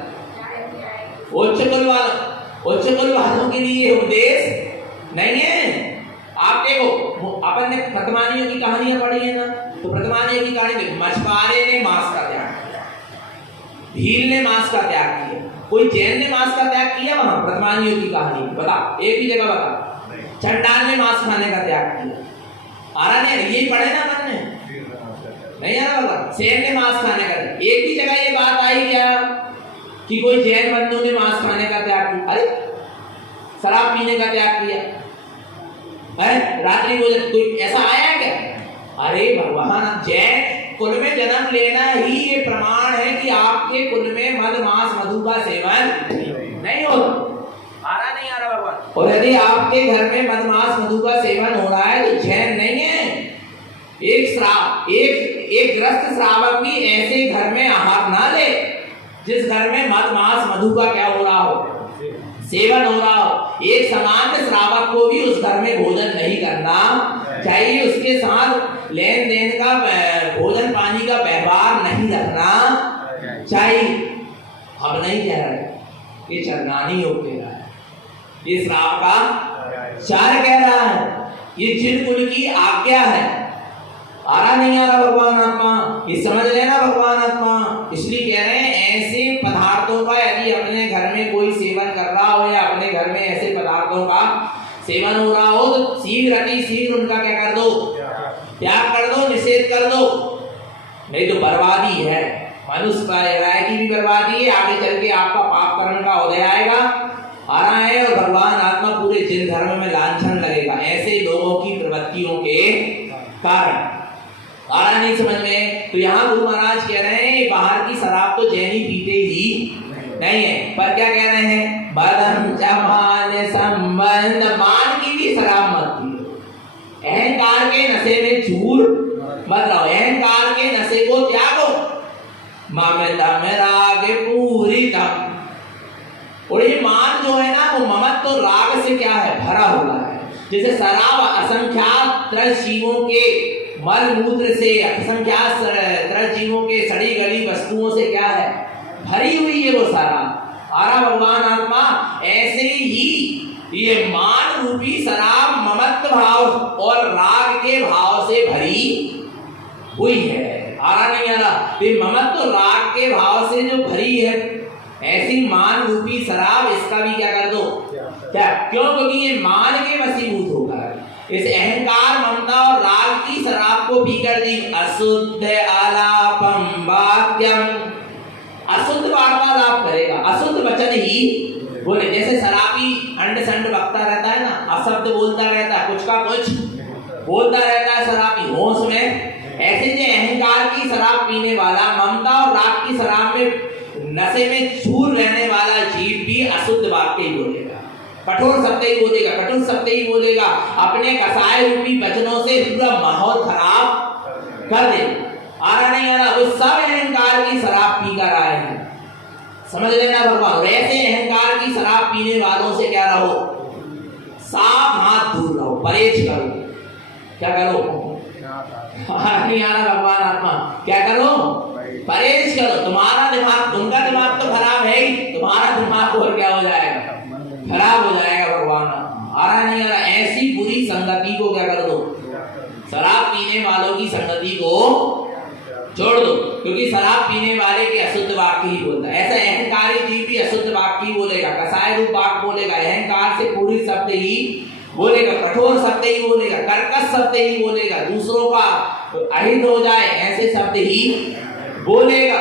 उच्च कुल वालों के लिए उपदेश नहीं है। आप देखो अपन ने प्रतिमानियों की कहानियां पढ़ी है ना, तो प्रतिमानियों की कहानी में मछुआरे ने मांस का त्याग किया, भील ने मांस का त्याग किया, कोई जैन ने मांस का त्याग किया वहां? प्रथमानियों की कहानी बता, एक भी जगह बता। चंडाल ने मांस खाने का त्याग किया, आ रहा नहीं? यही पढ़े ना मन में, नहीं आ रहा बता। शेर ने मांस खाने का, एक भी जगह ये बात आई क्या कि कोई जैन बंधु ने मांस खाने का त्याग किया? अरे शराब पीने का त्याग किया, अरे रात्रि भोजन, कोई ऐसा आया क्या? अरे भगवान, जैन कुल में जन्म लेना ही ये प्रमाण है कि आपके कुल में मद मांस मधु का सेवन नहीं होता। आ रहा नहीं आ रहा भगवान? और यदि आपके घर में मद मांस मधु का सेवन हो रहा है तो जैन नहीं है। एक ग्रस्त श्रावक भी ऐसे घर में आहार ना ले जिस घर में मद मांस मधु का क्या हो रहा हो, सेवन हो रहा हो। एक सामान्य श्रावक को भी उस घर में भोजन नहीं करना चाहिए, उसके साथ लेन देन का भोजन पानी का व्यवहार नहीं रखना चाहिए। हम नहीं कह रहे, ये चरनानी योग कह रहा है, ये श्राव का चार कह रहा है, ये जिन कुल की आज्ञा है। आ रहा नहीं आ रहा भगवान आत्मा? ये समझ लेना भगवान आत्मा। इसलिए कह रहे हैं ऐसे पदार्थों का यदि अपने घर में कोई सेवन कर रहा हो या अपने घर में ऐसे पदार्थों का सेवन हो रहा हो तो शीघ्र अति शीघ्र उनका क्या कर दो, त्याग कर दो, निषेध कर दो, नहीं तो बर्बादी है। मनुष्य राय की भी बर्बादी है, आगे चल के आपका पाप कर्म का उदय आएगा, आ रहा है, और भगवान आत्मा पूरे जिन धर्म में लांछन लगेगा ऐसे लोगों की प्रवृत्तियों के कारण। आ रहा नहीं समझ में? तो यहाँ गुरु महाराज कह रहे हैं बाहर की शराब तो जैनी पीते ही नहीं है, पर क्या कह रहे हैं? बदम चमान संबंध, मान की भी शराब मत पियो, अहंकार के नशे में चूर मत रहो, अहंकार के नशे को त्यागो। ममता में राग पूरी तम, और ये मान जो है ना वो ममत्व तो राग से क्या है, भरा हुआ है। जैसे शराब असंख्यात त्रस जीवों के मल मूत्र से, असंख्यात त्रस जीवों के सड़ी गली वस्तुओं से क्या है, भरी हुई है वो सारा। आरा भगवान आत्मा ऐसे ही ये मान रूपी शराब ममत्व भाव और राग के भाव से भरी हुई है। आरा नहीं आ रहा? ये ममत्व राग के भाव से जो भरी है ऐसी मान रूपी शराब, इसका भी क्या कर दो, क्या? क्यों? क्योंकि ये मान के वशीभूत होगा। इस अहंकार ममता और राग की शराब को पीकर दी अशुद्ध आलापम वाक्यम, अशुद्ध वार्तालाप करेगा, अशुद्ध वचन ही बोले। जैसे शराबी अंड संड बकता रहता है ना, अशब्द बोलता रहता है, कुछ का कुछ बोलता रहता है शराबी होश में, ऐसे जो अहंकार की शराब पीने वाला, ममता और राग की शराब में नशे में चूर रहने वाला जीव भी अशुद्ध वाक्य ही बोलेगा, कठोर शब्द ही बोलेगा, कठोर शब्द ही बोलेगा, अपने कसाय रूपी वचनों से पूरा माहौल खराब कर दे। आ रहा नहीं आ रहा? वो सब अहंकार की शराब पीकर आए हैं, समझ लेना भगवान। ऐसे अहंकार की शराब पीने वालों से क्या रहो, साफ हाथ दूर रहो, परहेज करो। क्या करो? नहीं आ रहा भगवान आत्मा? क्या करो? परहेज करो। तुम्हारा दिमाग, उनका दिमाग तो खराब है ही, तुम्हारा दिमाग और क्या हो जाएगा, खराब हो जाएगा भगवान। आ रहा नहीं आ रहा? ऐसी बुरी संगति को क्या कर दो, शराब पीने वालों की संगति को छोड़ दो, क्योंकि शराब पीने वाले के अशुद्ध वाक्य ही बोलता है। ऐसा अहंकारी जीव भी अशुद्ध वाक्य ही बोलेगा, कसाय रूप वाक्य बोलेगा, अहंकार से पूरी शब्द ही बोलेगा, कठोर शब्द ही बोलेगा, कर्कश शब्द ही बोलेगा, दूसरों का अहित हो जाए ऐसे शब्द ही बोलेगा।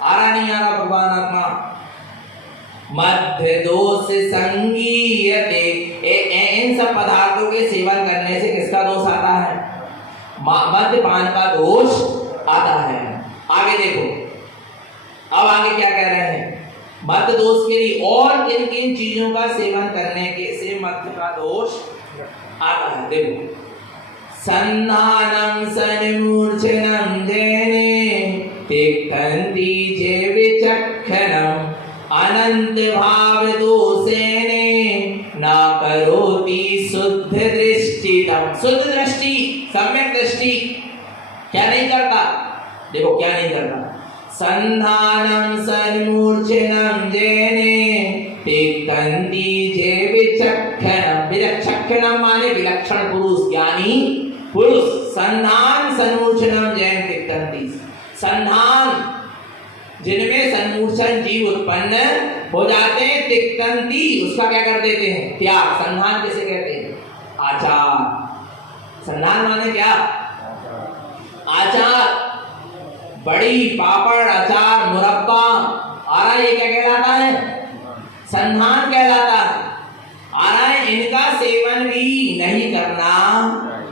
आ रहा नहीं आ रहा भगवान आत्मा? मध्य दोष संगीयते, इन सब पदार्थों के सेवन करने से किसका दोष आता है? मद्यपान का दोष आता है। आगे देखो, अब आगे क्या कह रहे हैं? मद्य दोष के लिए और किन किन चीजों का सेवन करने के से मद्य का दोष आता है? देखो, संधानम सन्मूर्छनम जैने तिक्तन्ति जे विचक्षणम अनंत भाव दोषेने न करोति शुद्ध दृष्टितम। शुद्ध दृष्टि, सम्यक दृष्टि क्या नहीं करता? देखो क्या नहीं करता? संधानम सन्मूर्छनम जैने तिक्तन्ति जे विचक्षणम। विचक्षणम माने विलक्षण पुरुष, ज्ञानी पुरुष। संधान सन्मूर्छनम जैन तिक्तन्ति, संधान जिनमें सन्मूर्छन जीव उत्पन्न हो जाते हैं तिक्तंती, उसका क्या कर देते हैं, त्याग। संधान किसे कहते हैं, आचार। संधान माने क्या, आचार। बड़ी, पापड़, अचार, मुरब्बा, आ ये क्या कहलाता है, संधान कहलाता है। आ रहा है, इनका सेवन भी नहीं करना।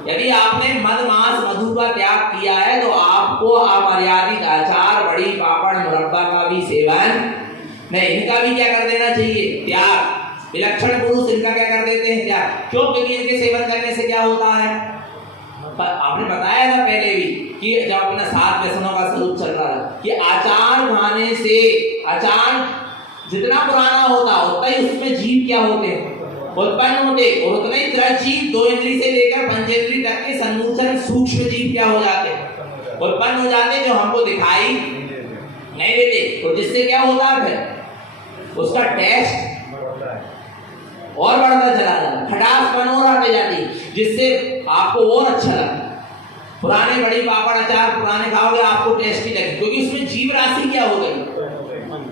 यदि आपने मद मांस मधु का त्याग किया है तो आपको अमर्यादित आचार, बड़ी, पापड़, मुरब्बा का भी सेवन नहीं, इनका भी क्या कर देना चाहिए, त्याग। विलक्षण पुरुष इनका क्या कर देते हैं, त्याग। क्यों, क्योंकि इनके सेवन करने से क्या होता है, आपने बताया था पहले भी कि जब अपना 7 व्यसनों का स्वरूप चल रहा है कि आचार खाने से, आचार जितना पुराना होता उतना ही उसमें जीव क्या होते हैं, उत्पन्न होते, और उतने ही तरह जीव 2 इंद्री से लेकर पंचेंद्री तक के सन्मूलक सूक्ष्म जीव क्या हो जाते हैं, उत्पन्न हो जाते, जो हमको दिखाई नहीं देते। तो जिससे क्या होता है, फिर उसका टेस्ट और बढ़ता चला जाता, खटासपन और आते जाती, जिससे आपको और अच्छा लगता। पुराने बड़ी पापड़ अचार पुराने खाओगे आपको टेस्टी लगे, क्योंकि उसमें जीव राशि क्या हो गई,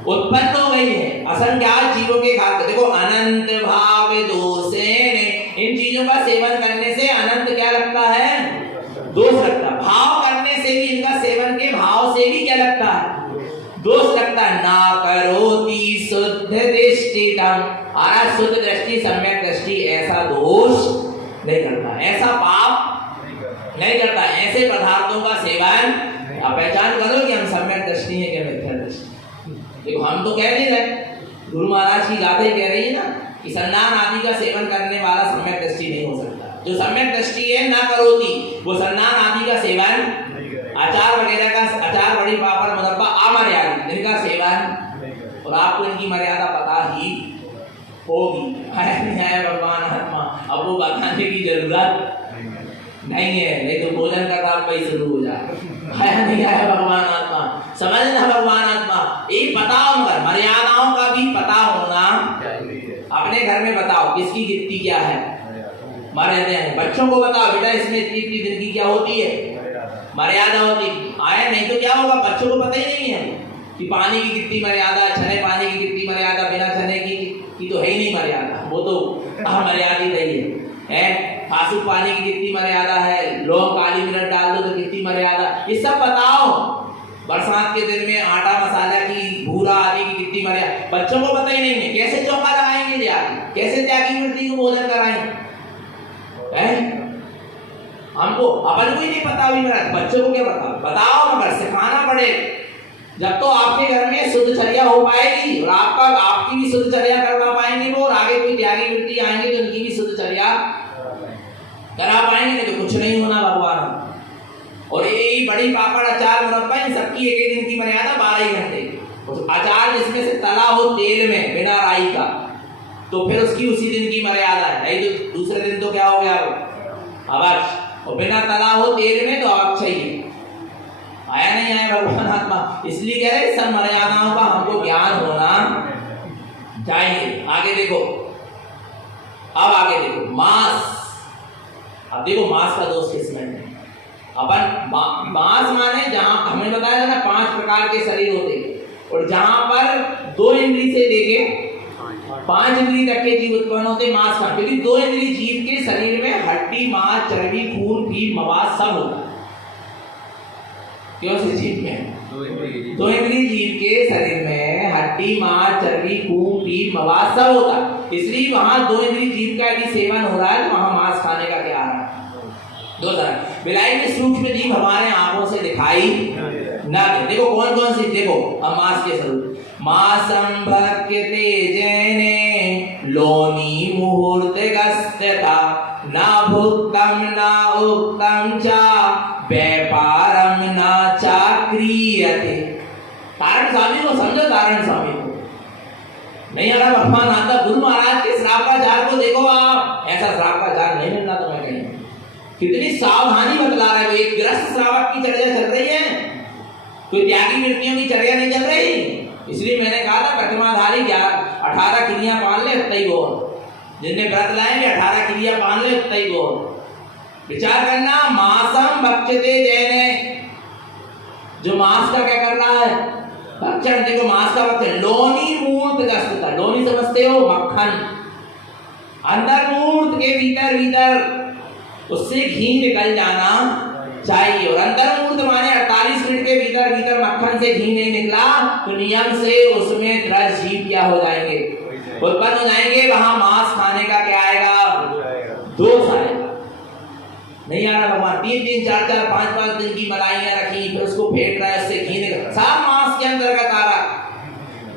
उत्पन्न हो गई है, असंख्यात जीवों के खाते। देखो अनंत भाव दोषेण, इन चीजों का सेवन करने से अनंत क्या लगता है, दोष लगता है। भाव करने से भी, इनका सेवन के भाव से भी क्या लगता है, दोष लगता है। ना करोति शुद्ध दृष्टितम, आरा शुद्ध दृष्टि, सम्यक दृष्टि ऐसा दोष नहीं करता, ऐसा पाप नहीं करता, ऐसे पदार्थों का सेवन। आप पहचान करो कि हम सम्यक दृष्टि है क्या मिथ्या दृष्टि। देखो हम तो कह नहीं रहे, गुरु महाराज की गाथा कह रही है ना कि संधान आदि का सेवन करने वाला सम्यक दृष्टि नहीं हो सकता। जो सम्यक दृष्टि है ना करोति, वो संधान आदि का सेवन, आचार वगैरह का, अचार, बड़ी, पापड़, मुरब्बा अमर्यादित, इनका सेवन, और आपको इनकी मर्यादा पता ही होगी। है भगवान आत्मा, अब वो बताने की जरूरत नहीं है, नहीं तो भोजन का काम वही शुरू हो जाए। नहीं आया भगवान आत्मा, समझना भगवान आत्मा, एक पता होगा, मर्यादाओं का भी पता होना। अपने घर में बताओ किसकी गिनती क्या है, मर्यादा है। बच्चों को बताओ बेटा इसमें इतनी इतनी दिन की क्या होती है, मर्यादा होती आया। नहीं तो क्या होगा, बच्चों को पता ही नहीं है कि पानी की कितनी मर्यादा, छने पानी की कितनी मर्यादा, बिना छने की तो है ही नहीं मर्यादा, वो तो अमर्यादित है। आंसू पानी की कितनी मर्यादा है, लौंग काली मिर्च डाल दो तो कितनी मर्यादा, ये सब बताओ। बरसात के दिन में आटा मसाला की, भूरा आदि की कितनी मर्यादा, बच्चों को पता ही नहीं है। कैसे चौका लगाएंगे त्यागी, कैसे त्यागी मिट्टी को भोजन कराएंगे, हमको अपन को ही नहीं पता अभी मेरा, बच्चों को क्या पता, बताओ मगर सिखाना पड़े। जब तो आपके घर में शुद्धचर्या हो पाएगी और आपकी भी शुद्धचर्या करवा पाएंगे वो, और आगे कोई त्यागी मिट्टी आएंगे तो उनकी भी शुद्धचर्या करा पाएंगे, नहीं तो कुछ नहीं होना भगवान। और ये बड़ी पापड़ अचार मुरब्बा इन सबकी एक दिन की मर्यादा 12 घंटे। अचार जिसमें से तला हो तेल में बिना राई का, तो फिर उसकी उसी दिन की मर्यादा है, नहीं तो दूसरे दिन तो क्या हो गया अवक्ष, और बिना तला हो तेल में तो अवक्ष चाहिए। आया नहीं आया भगवान आत्मा, इसलिए कह रहे सब मर्यादाओं का हमको ज्ञान होना चाहिए। आगे देखो, अब आगे देखो मांस। अब देखो मांस का दोष किसमें है। अपन मांस माने जहां हमें बताया था ना 5 प्रकार के शरीर होते, और जहां पर 2 इंद्री से लेके 5 इंद्री तक के जीव उत्पन्न होते मांस का, क्योंकि 2 इंद्री जीव के शरीर में हड्डी, मांस, चर्बी, खून, पीप, मवाद सब होता है। क्यों से जीव में 2 इंद्री जीव के शरीर में हड्डी, मांस, चर्बी, खून, पीप, मवाद सब होता है। इसलिए वहां 2 इंद्री जीव का यदि सेवन हो रहा है तो वहां मांस खाने का क्या आ रहा है, 2 तरह। बिलाई में सूक्ष्म जीव हमारे आंखों से दिखाई ना दे। देखो कौन कौन सी, देखो हम मांस के स्वरूप, मांसम भक्यते जैने लोनी मुहूर्त गस्त्यता, ना भुक्तम ना उक्तम चा व्यापारम ना चाक्रियते। तारण स्वामी को समझो, तारण स्वामी को नहीं आ रहा भगवान आता। गुरु महाराज के श्राप का जार को देखो आप, ऐसा श्राप का जार नहीं मिलना तुम्हें कहीं। कितनी सावधानी बतला रहा है। एक ग्रस्त श्रावक की चर्या चल रही है, कोई त्यागी वृत्तियों की चर्या नहीं चल रही। इसलिए मैंने कहा था प्रतिमाधारी 18 क्रिया पाल ले उतना ही बहुत, जिनने व्रत लाएंगे 18 क्रिया पाल ले उतना ही बहुत। विचार करना, मांसम भक्षते जैने, जो मांस का क्या कर रहा है, भक्षण देखो मांस का भक्षण। लोनी मूर्त गस्तता, लोनी समझते हो, मक्खन अंदर मूर्त के भीतर भीतर उससे घी निकल जाना चाहिए। और अंदर मूर्त माने 48 मिनट के भीतर भीतर मक्खन से घी नहीं निकला तो नियम से उसमें द्रज जीव क्या हो जाएंगे, उत्पन्न हो जाएंगे। वहां मांस खाने का क्या आएगा, दोष आएगा। नहीं आ रहा भगवान 3 4 4 5 5 दिन की मलाइयां रखी, फिर उसको फेंट रहा है, उससे घी निकल, सब मांस के अंतर्गत आ रहा।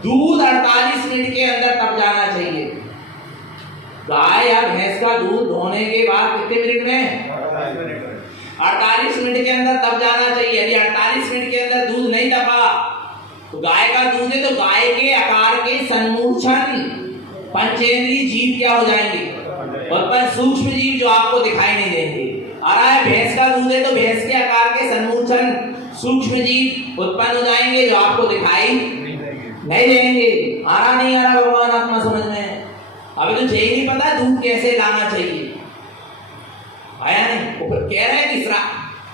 दूध 48 मिनट के अंदर तब जाना चाहिए। गाय या भैंस का दूध धोने के बाद कितने मिनट में, 48 मिनट के अंदर तब जाना चाहिए। यदि 48 मिनट के अंदर दूध नहीं तपा तो गाय का दूध है तो गाय के आकार के सन्मूर्छन पंचेंद्रीय जीव क्या हो जाएंगे, उत्पन्न सूक्ष्म जीव जो आपको दिखाई नहीं देंगे। आ रहा है भैंस का दूध है तो भैंस के आकार के सन्मूर्छन सूक्ष्म जीव उत्पन्न हो जाएंगे जो आपको दिखाई नहीं देंगे। आ रहा नहीं आ रहा भगवान आत्मा समझ में? अभी तो यही नहीं पता दूध कैसे लाना चाहिए, आया नहीं। ऊपर कह रहे हैं कि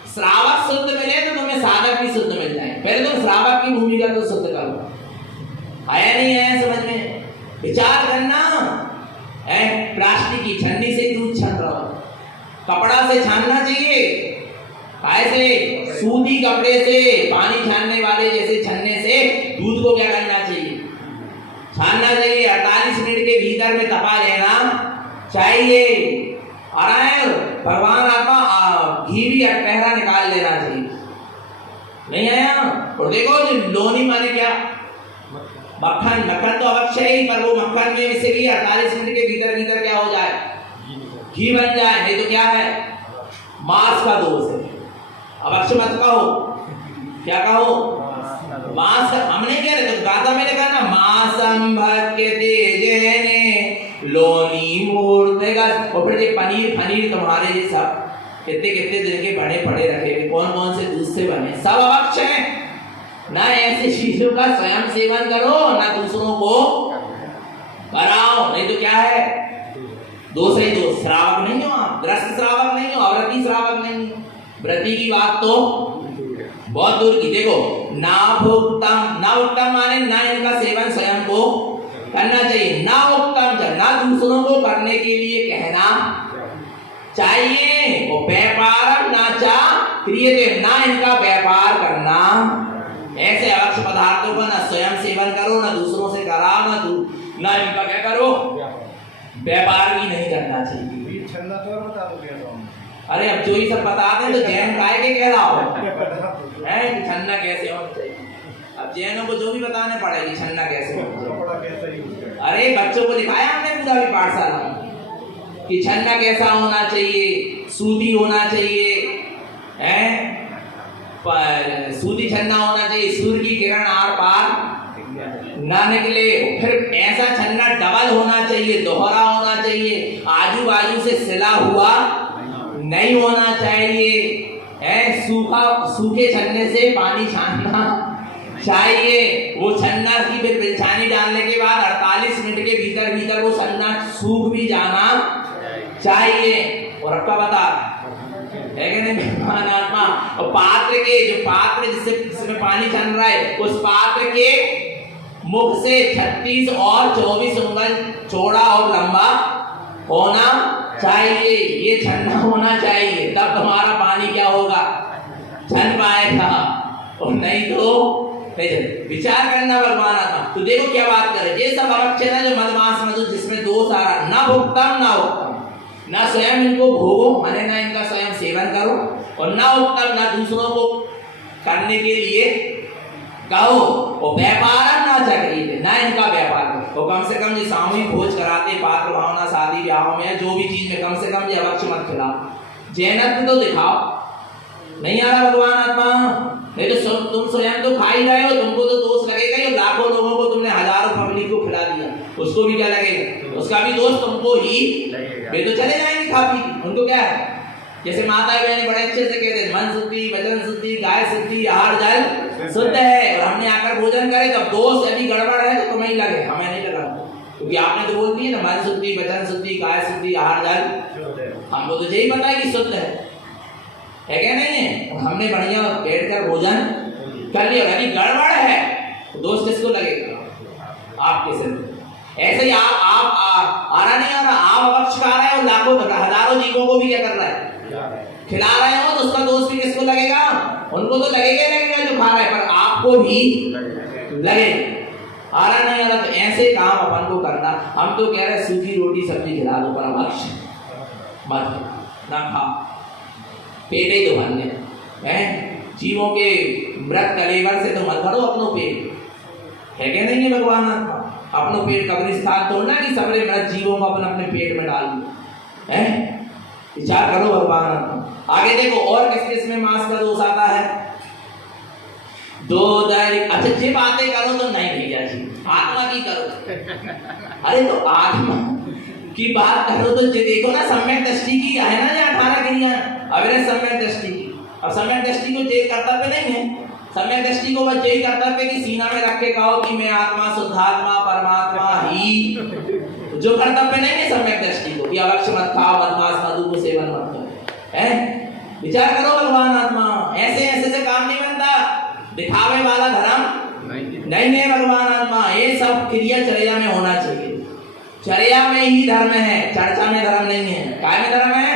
श्रावक शुद्ध मिले तो तुम्हें साधक भी शुद्ध मिल जाए। पहले तुम श्रावक की भूमिका तो शुद्ध करो। आया नहीं आया समझ में? विचार करना। प्लास्टिक की छन्नी से दूध छान रहा हो, कपड़ा से छानना चाहिए, ऐसे सूती कपड़े से पानी छानने वाले जैसे छन्ने से दूध को क्या करना चाहिए, छानना चाहिए। 48 मिनट के भीतर में तपा लेना चाहिए। आ रहा है भगवान आत्मा घी भी अटपहरा निकाल लेना चाहिए। नहीं आया? और देखो जो लोनी माने क्या, मक्खन। मक्खन तो अवश्य ही, पर वो मक्खन में से भी 48 मिनट के भीतर भीतर क्या हो जाए, घी बन जाए। नहीं तो क्या है, मांस का दोष है। अवश्य मत कहो, क्या कहो, मांस का। हमने क्या तो गाथा में लिखा ना, मांसम भक्यते जैने लोनी मूर्तिगा। और फिर पनीर फनीर तुम्हारे ये सब कितने कितने दिन के बने पड़े रखे, कौन कौन से दूध से बने, सब अवश्य है ना। ऐसी चीजों का स्वयं सेवन करो ना दूसरों को कराओ। नहीं तो क्या है, दोष ही दोष। श्रावक नहीं हो आप, ग्रस्त श्रावक नहीं हो, अव्रती श्रावक नहीं हो। व्रती की बात तो बहुत दूर की। देखो ना भोक्तम, ना उत्तम माने ना इनका सेवन स्वयं को करना चाहिए, ना उत्तम ना दूसरों को करने के लिए कहना चाहिए। वो व्यापार ना चा क्रियते, ना इनका व्यापार करना। ऐसे अवश्य पदार्थों का ना स्वयं सेवन करो, ना दूसरों से कराओ, ना इनका क्या करो, व्यापार भी नहीं करना चाहिए। अरे अब जो ही सब बताते हैं तो जैन काय के कह रहा हो है कि छन्ना कैसे होना चाहिए। अब जैनों को जो भी बताने पड़ेगी छन्ना कैसे होना चाहिए। अरे बच्चों को दिखाया हमने पूरा भी पाठशाला में कि छन्ना कैसा होना चाहिए, सूदी होना चाहिए, है सूदी छन्ना होना चाहिए, सूर्य की किरण आर पार ना निकले। फिर ऐसा छन्ना डबल होना चाहिए, दोहरा होना चाहिए, आजू बाजू से सिला हुआ नहीं होना चाहिए, है सूखे छन्ने से पानी छानना चाहिए। वो छन्ना की फिर बिलछानी डालने के बाद 48 मिनट के भीतर भीतर वो छन्ना सूख भी जाना चाहिए। और आपका बता है कि नहीं मेहमान आत्मा। और पात्र के जो पात्र जिसमें पानी छन रहा है, उस पात्र के मुख से 36 और 24 उंगल चौड़ा और लंबा होना चाहिए। ये छन्ना होना चाहिए, तब तुम्हारा पानी क्या होगा, छन पाएगा। और नहीं तो विचार करना भगवान आत्मा। तो देखो क्या बात करे, ये सब अवक्षय ना जो मदमास मधु जिसमें दोष आ रहा, ना भुगतम ना उत्तम, ना स्वयं इनको भोगो माने ना इनका स्वयं सेवन करो, और ना उत्तम ना दूसरों को करने के लिए कहो। और व्यापार ना चाहिए, ना इनका व्यापार करो। तो कम से कम ये सामूहिक भोज कराते पात्र भावना शादी ब्याहों में जो भी चीज में कम से कम ये अवक्ष मत खिलाओ। जैनत्व तो दिखाओ। नहीं आ रहा भगवान आत्मा? नहीं तो तुम स्वयं तो खा ही रहे हो, तुमको तो दोष लगेगा ही। लाखों लोगों को तुमने हजारों पब्लिक को खिला दिया, उसको भी क्या लगेगा, उसका भी दोष तुमको ही। वे तो चले जाएंगे खा पी, उनको क्या है। जैसे माता बहन बड़े अच्छे से कहते हैं मन शुद्धि, वचन शुद्धि, गाय शुद्धि, आहार जल शुद्ध है। और हमने आकर भोजन करे तो दोष यदि गड़बड़ है तो तुम्हें ही लगे, हमें नहीं लगा, क्योंकि आपने तो बोल दी ना मन शुद्धि, वचन शुद्धि, गाय शुद्धि, आहार जल। हमको तो यही पता है कि शुद्ध है क्या नहीं है। हमने बढ़िया बैठकर भोजन कर लिया। यदि गड़बड़ है तो दोष किसको लगेगा? आपके सिर। ऐसे ही आप आ रहा नहीं आ रहा, आप अवक्ष खा रहे हो, लाखों हजारों जीवों को भी क्या कर रहा है? खिला रहे हो, तो उसका दोष भी किसको लगेगा? उनको तो लगेगा जो खा रहा है, पर आपको भी लगेगा। आ रहा नहीं आ रहा, तो ऐसे काम अपन को करना। हम तो कह रहे सूखी रोटी सब्जी खिला दो, पर अवक्ष मत ना खा, पेट ही तो भरने हैं। जीवों के मृत कलेवर से तो मत भरो अपनों पेट, है क्या नहीं है भगवान आत्मा? अपनों पेट कब्रिस्तान तोड़ना कि सबरे मृत जीवों को अपन अपने पेट में डाल दो, है? विचार करो भगवान आत्मा। आगे देखो और किस किस में मांस का दोष आता है? दो दर। अच्छा ये बातें करो तो नहीं भैया जी, आत्मा की करो। अरे तो आत्मा की बात करो तो ये देखो ना, सम्यक दृष्टि की है ना, ये 18 क्रिया अविरत सम्यक दृष्टि की। अब सम्यक दृष्टि को ये कर्तव्य नहीं है, सम्यक दृष्टि को बस यही कर्तव्य कि सीना में रख के कहो कि मैं आत्मा, शुद्धात्मा, परमात्मा ही। जो कर्तव्य नहीं है सम्यक दृष्टि को कि अवक्ष मत खाओ, मदमांस मधु को सेवन मत करो, है? विचार करो भगवान आत्मा, ऐसे ऐसे से काम नहीं बनता। दिखावे वाला धर्म नहीं है भगवान आत्मा। ये सब क्रिया चर्या में होना चाहिए। चर्या में ही धर्म है, चर्चा में धर्म नहीं है। काय में धर्म है?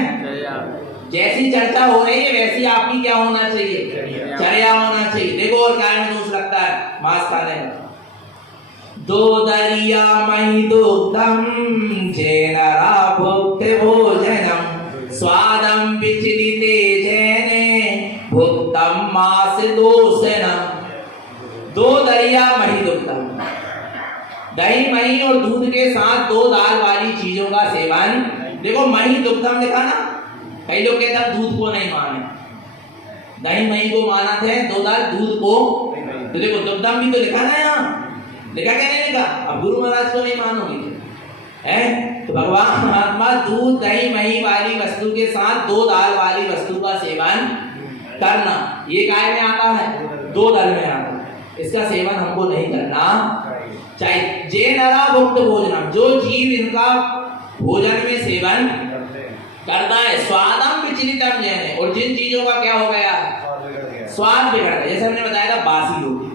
जैसी चर्चा हो रही है वैसी आपकी क्या होना चाहिए? चर्या होना चाहिए। देखो और काय में दोष लगता है मांस खाने में? दो दरिया मई दुग्धम जेनरा भुक्ते भोजनम स्वादम विचलिते जैने भुक्तम मास दोषनम। दो दरिया मही दुग्धम, दही मही और दूध के साथ दो दाल वाली चीजों का सेवन। देखो मही दुग्धम लिखा ना, कई लोग कहते हैं दूध को नहीं माने, दही मही को माना थे, दो दाल दूध को। तो देखो दुग्धम भी तो लिखा ना यहाँ, लिखा क्या नहीं लिखा? अब गुरु महाराज को नहीं मानोगे, है? तो भगवान आत्मा दूध दही मही वाली वस्तु के साथ दो दाल वाली वस्तु का सेवन करना, ये काय में आता है? दो दल में आता है। इसका सेवन हमको नहीं करना चाहिए। जे नरा भुक्त भोजनम, जो जीव इनका भोजन में सेवन करता है, स्वादम विचलितम जैने, और जिन चीजों का क्या हो गया? स्वाद बिगड़ गया। जैसे हमने बताया था बासी रोटी,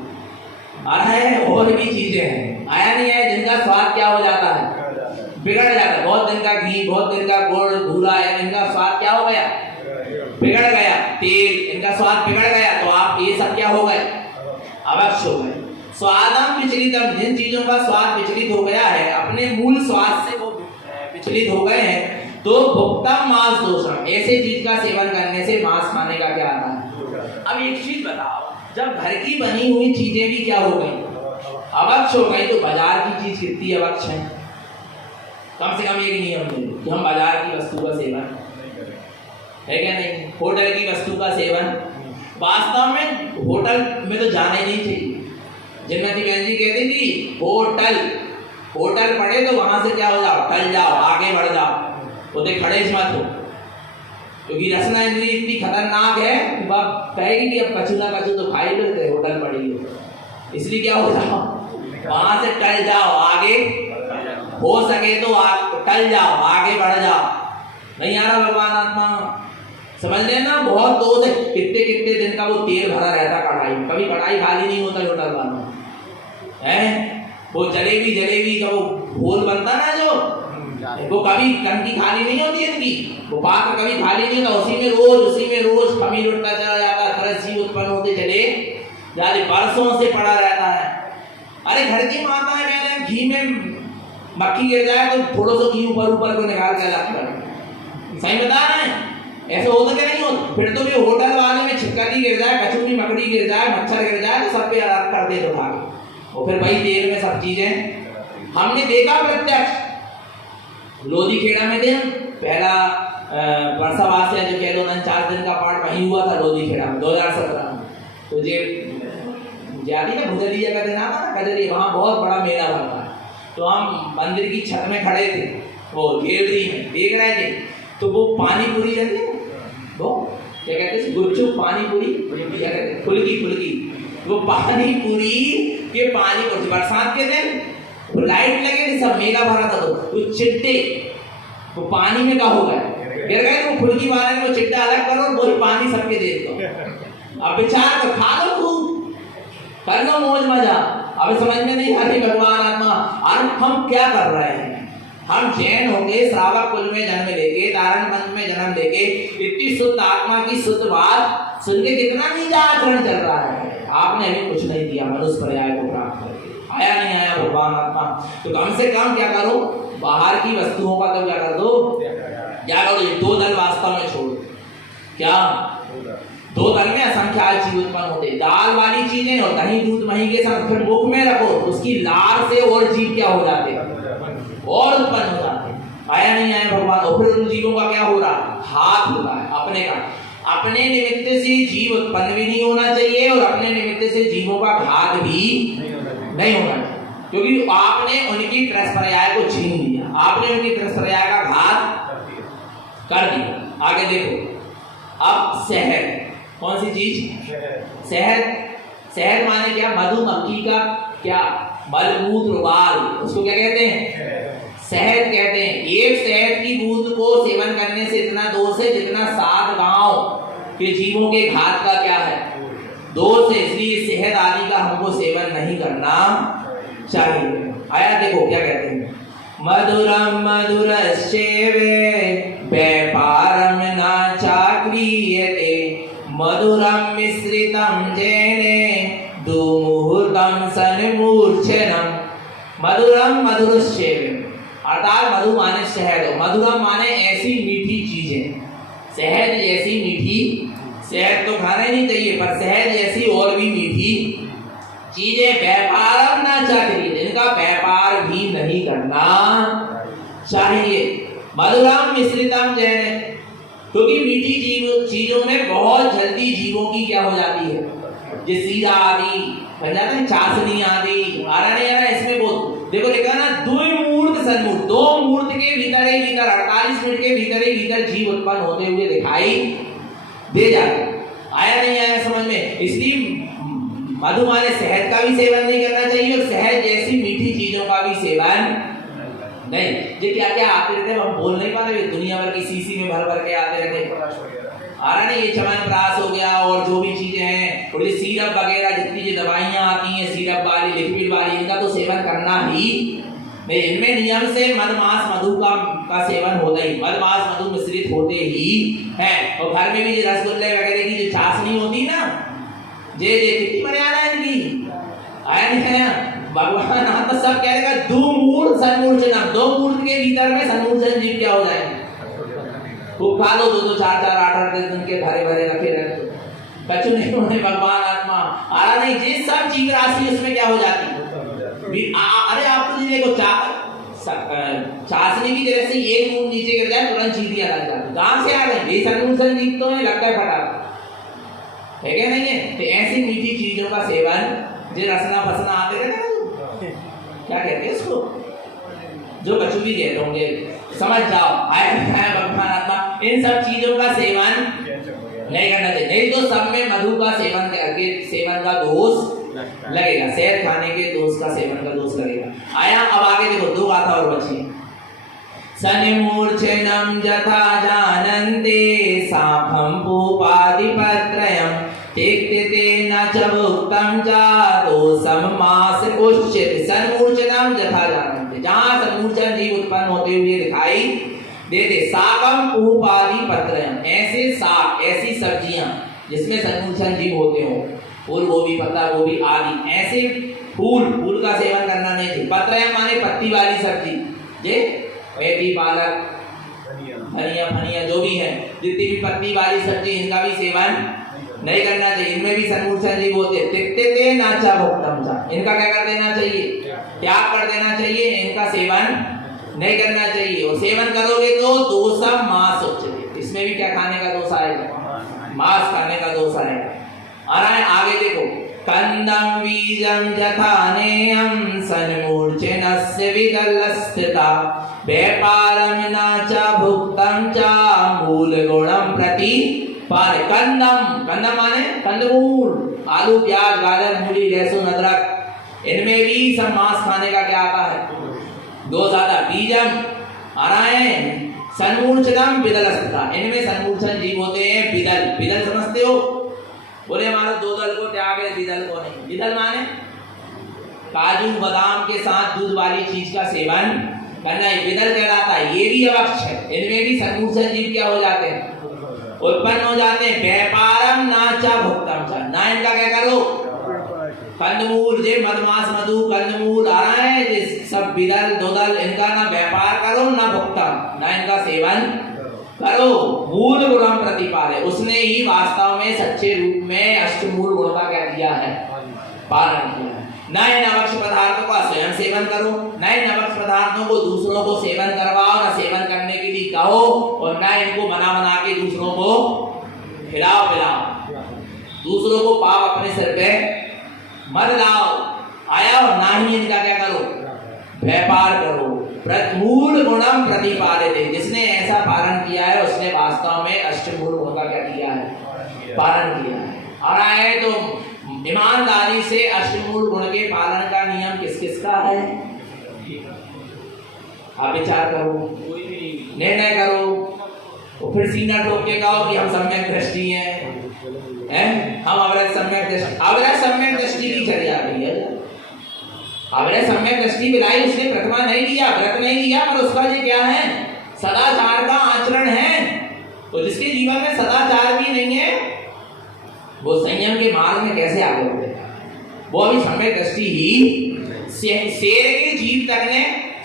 है और भी चीजें हैं, आया नहीं है, जिनका स्वाद क्या हो जाता है? बिगड़ जाता है। बहुत दिन का घी, बहुत दिन का गुड़ धूला है, इनका स्वाद क्या हो गया? बिगड़ गया। तेल, इनका स्वाद बिगड़ गया, तो आप ये सब क्या हो गए? अवक्ष हो गए। स्वादम विचलितम, जिन चीजों का स्वाद विचलित हो गया है, अपने मूल स्वाद से वो विचलित हो गए हैं, तो भुक्तम मांस दोषम, ऐसे चीज का सेवन करने से मांस खाने का क्या आता है? अब एक चीज बताओ, जब घर की बनी हुई चीजें भी क्या हो गई? अवक्ष हो गई, तो बाजार की चीज कितनी अवक्ष है? कम से कम एक नियम है कि हम बाजार की वस्तु का सेवन, है क्या नहीं? होटल की वस्तु का सेवन, वास्तव में होटल में तो जाना ही नहीं चाहिए। जन्नती बहन जी कहती थी होटल पड़े तो वहां से क्या हो जाओ? टल जाओ, आगे बढ़ जाओ, उधर खड़े मत हो, क्योंकि रसना इंद्री इतनी खतरनाक है कि बाप कहेगी कि अब कछु ना कछु तो खाई लेते, होटल पड़ी है, इसलिए क्या हो जाओ? वहां से टल जाओ, आगे हो सके तो टल जाओ, आगे बढ़ जाओ। नहीं आ रहा भगवान आत्मा, समझ लेना। बहुत दोष है, कितने कितने दिन का वो तेल भरा रहता कढ़ाई, कभी कढ़ाई खाली नहीं होता होटल वालों है। वो जलेबी का वो घोल बनता ना, जो वो कभी टंकी खाली नहीं होती इनकी, वो पात्र कभी खाली नहीं होता, उसी में रोज खमीर उठता चला जाता, तरसी उत्पन्न होते चले जाते, बरसों से पड़ा रहता है। अरे घर की माता है, कहते घी में मक्खी गिर जाए तो थोड़ा सा घी ऊपर को निकाल के अलग कर, सही बता रहे हैं? ऐसे होता क्या नहीं होता? फिर तो भी होटल वाले में छिपकली गिर जाए, कचौड़ी मकड़ी गिर जाए, मच्छर गिर जाए, तो सब पे अलग कर दे तो भाग, और फिर वही तेल में सब चीजें हमने देखा प्रत्यक्ष। लोधी खेड़ा में थे, पहला वर्षावास है जो कह लो 4 दिन का पाठ वहीं हुआ था लोधी खेड़ा में 2017 में। तो ये जाती ना भुजरिया का दिन आता ना, कजरी, वहाँ बहुत बड़ा मेला भरता है। तो हम मंदिर की छत में खड़े थे, वो घेवड़ी में देख रहे थे, तो वो पानी पूरी रहती है, वो क्या कहते हैं, गुपचुप पानी पूरी, क्या कहते हैं, फुल्की, वो पानी पूरी के पानी पूरी, बरसात के दिन वो लाइट लगे थे, सब मेला भरा था, तो चिट्टे वो पानी में का हो गए, गिर गए, तो फुल्की वाले ने वो चिट्टा अलग करो और वही पानी सबके दे दो। अब विचार कर, खा लो खूब, कर लो मौज मजा। अब समझ में नहीं आती भगवान आत्मा, और हम क्या कर रहे हैं? हम जैन होके श्रावक कुल में जन्म लेके, तारण पंथ में जन्म लेके, इतनी शुद्ध आत्मा की शुद्ध बात सुन के कितना नीचा आचरण चल रहा है। आपने अभी कुछ नहीं दिया मनुष्य पर्याय को प्राप्त करके, आया नहीं आया भगवान आत्मा, तो कम से कम क्या करो, बाहर की वस्तुओं का तो क्या कर दो, क्या करो, ये दो दल वास्तव में छोड़ो। क्या दो दल में असंख्यात जीव उत्पन्न होते, दाल वाली चीजें और दही दूध मही के साथ फिर मुख में रखो, उसकी लार से और जीव क्या हो जाते, और उत्पन्न हो जाते। आया नहीं आया भगवान, और फिर उन जीवों का क्या हो रहा, हाथ हो रहा है अपने का। अपने निमित्त से जीव उत्पन्न भी नहीं होना चाहिए, और अपने निमित्त से जीवों का घात भी नहीं होना चाहिए, क्योंकि आपने उनकी त्रैस्पर्याय को छीन लिया, आपने उनकी त्रैस्पर्याय का घात कर दिया। आगे देखो, अब शहद, कौन सी चीज, शहद। शहद माने क्या, मधुमक्खी का क्या मलमूत्र बाल, उसको क्या कहते हैं, शहद कहते हैं। एक शहद की बूंद को सेवन करने से इतना दोष है जितना 7 गांव के जीवों के घात का क्या है, दोष है। इसलिए शहद आदि का हमको सेवन नहीं करना चाहिए। आया देखो क्या कहते हैं, मधुरम मधुरश्चैवे व्यापारम न चाक्रियते, मधुरम मिश्रितम जैने दुमुहूर्तम सन्मूर्छनम। मधुरम मधुरश्चैवे, अर्थात मधु माने शहद, मधुरम माने ऐसी मीठी चीजें, शहद जैसी मीठी, शहद तो खाना ही नहीं चाहिए, पर शहद जैसी और भी मीठी चीजें, व्यापारम ना चाहिए, इनका व्यापार भी नहीं करना चाहिए। मधुरम मिश्रितम जैन, क्योंकि मीठी चीजों में बहुत जल्दी जीवों की क्या हो जाती है, जो सीरा आदि बन जाता है, चाशनी आदि, आ रहा नहीं इसमें बहुत देखो लिखा ना, द्विमूर्त सन्मूर्त, 2 मूर्त के भीतर ही भीतर 48 मिनट के भीतर ही भीतर जीव उत्पन्न होते हुए दिखाई दे जाते। आया नहीं आया समझ में? इसलिए मधु माने शहद का भी सेवन नहीं करना चाहिए, और शहद जैसी मीठी चीजों का भी सेवन नहीं। ये क्या क्या आते रहते, हम बोल नहीं पा रहे, दुनिया भर की सीसी में भर भर के आते रहते, आ रहा नहीं, ये च्यवनप्राश हो गया और जो भी चीजें हैं, और ये सीरप वगैरह जितनी जो दवाइयां आती हैं सिरप वाली लिक्विड वाली, इनका तो सेवन करना ही नहीं। इनमें नियम से मधमास मधु का सेवन होता ही, मधमास मधु मिश्रित होते ही है। और घर में भी जो रसगुल्ले वगैरह की जो चाशनी होती ना, जे कितनी मर्यादा है इनकी, आया नहीं है भगवान हाँ तो सब कह देगा, दुमूर्त सन्मूर्छनम, 2 मूर्त के भीतर में सन्मूर्छन जीव क्या हो जाएंगे, खूब खा लो, 2-2 4-4 8-8 दिन के भरे भरे रखे रहते, कछु नहीं होने भगवान आत्मा, आ रहा नहीं, जिस सब जीव राशि उसमें क्या हो जाती है। अरे आप तो देखो, चाशनी की तरह से एक मूंद नीचे गिर जाए तुरंत चीटियां लग जाती, गांव से आ गए, ये सन्मूर्छन जीव तो नहीं लगता है फटाफट, है क्या नहीं है? तो ऐसी मीठी चीजों का सेवन, जो रसना फसना आते रहते हैं, क्या कहते हैं उसको, जो कछु भी कहते होंगे, समझ जाओ, आया भगवान आत्मा, इन सब चीजों का सेवन नहीं करना चाहिए, नहीं तो सब में मधु का सेवन करके सेवन का दोष लगेगा, शहद खाने के दोष का सेवन का दोष लगेगा। आया अब आगे देखो, 2 गाथा और बची, सन्मूर्छनम यथा जानन्ते साखं पूपादिपत्रयम् तिक्तते न च भुक्तं च दोषं मास उच्यते। सन्मूर्छनम यथा जानन्ते, जहाँ सन्मूर्छन जीव उत्पन्न होते हुए दिखाई देते, साखं पूपादिपत्रयम्, ऐसे साग, ऐसी सब्जियां जिसमें सन्मूर्छन जीव होते हो, फूल गोभी, पत्ता गोभी आदि, ऐसे फूल का सेवन करना नहीं चाहिए। पत्रयम् माने पत्ती वाली सब्जी, जे मेथी पालक धनिया फनिया जो भी है, जितनी भी पत्ती वाली सब्जी, इनका भी सेवन नहीं करना चाहिए, इनमें भी सन्मूर्छन जीव होते। तिक्तते न च भुक्तं च, इनका क्या कर देना चाहिए, त्याग कर देना चाहिए, इनका सेवन नहीं करना चाहिए। और सेवन करोगे तो दोषम मांस उच्यते, इसमें भी क्या खाने का दोष आएगा, मांस खाने का दोष आएगा। आ रहा है आगे देखो, कंदम बीजम यथा नेयम सन्मूर्छनस्य विदलस्थिता व्यापारम न च भुक्तं च मूल गुणं प्रति पार। कंदम माने कंदमूल, आलू प्याज गाजर मूली लहसुन अदरक, इनमें भी सब मांस खाने का क्या आता है, दोष आता। बीजम आ रहा है, सन्मूर्छनम विदलस्थिता, इनमें सन्मूर्छन जीव होते हैं। विदल समझते हो, बोले हमारा 2 दल को त्याग है, विदल को नहीं। विदल माने काजू बादाम के साथ दूध वाली चीज का सेवन करना ये विदल कहलाता है। ये भी अवक्ष है। इनमें भी संकूषण जीव क्या हो जाते हैं, उत्पन्न हो जाते हैं। व्यापारम ना चा भुक्तम चा, ना इनका क्या करो, कंदमूल जे मधमास मधु कंदमूल आ रहा है जे सब विदल दोदल, इनका ना व्यापार करो ना भुक्तम, ना इनका सेवन करो। मूल गुणम प्रतिपादे, उसने ही वास्तव में सच्चे रूप में अष्टमूल गुण का क्या किया है, पालन किया है। न इन अवक्ष पदार्थों का स्वयं सेवन करो, न इन अवक्ष पदार्थों को दूसरों को सेवन करवाओ, न सेवन करने के लिए कहो, और न इनको बना बना के दूसरों को खिलाओ पिलाओ। दूसरों को पाप अपने सिर पे मत लाओ आया, और ना ही इनका क्या करो, व्यापार करो। मूल गुणम प्रतिपादित, जिसने ऐसा पालन किया है उसने वास्तव में अष्टमूल गुण का क्या किया है, पालन किया है। और आए तो ईमानदारी से अष्टमूल गुण के पालन का नियम किस किस का है, आप विचार करो, निर्णय करो। तो फिर सीना ठोक के कहो कि हम सम्यक दृष्टि हैं, हम अवरज सम्यक दृष्टि, अवरज सम्यक दृष्टि की चली जा रही है। अवरज सम्यक दृष्टि मिलाई, उसने प्रतिमा नहीं लिया, व्रत नहीं लिया, पर उसका ये क्या है, सदाचार का आचरण है। तो जिसके जीवन में सदाचार भी नहीं है वो संयम के मार्ग में कैसे आगे बढ़ेगा। वो अभी सम्यक दृष्टि ही, शेर के जीव तक ने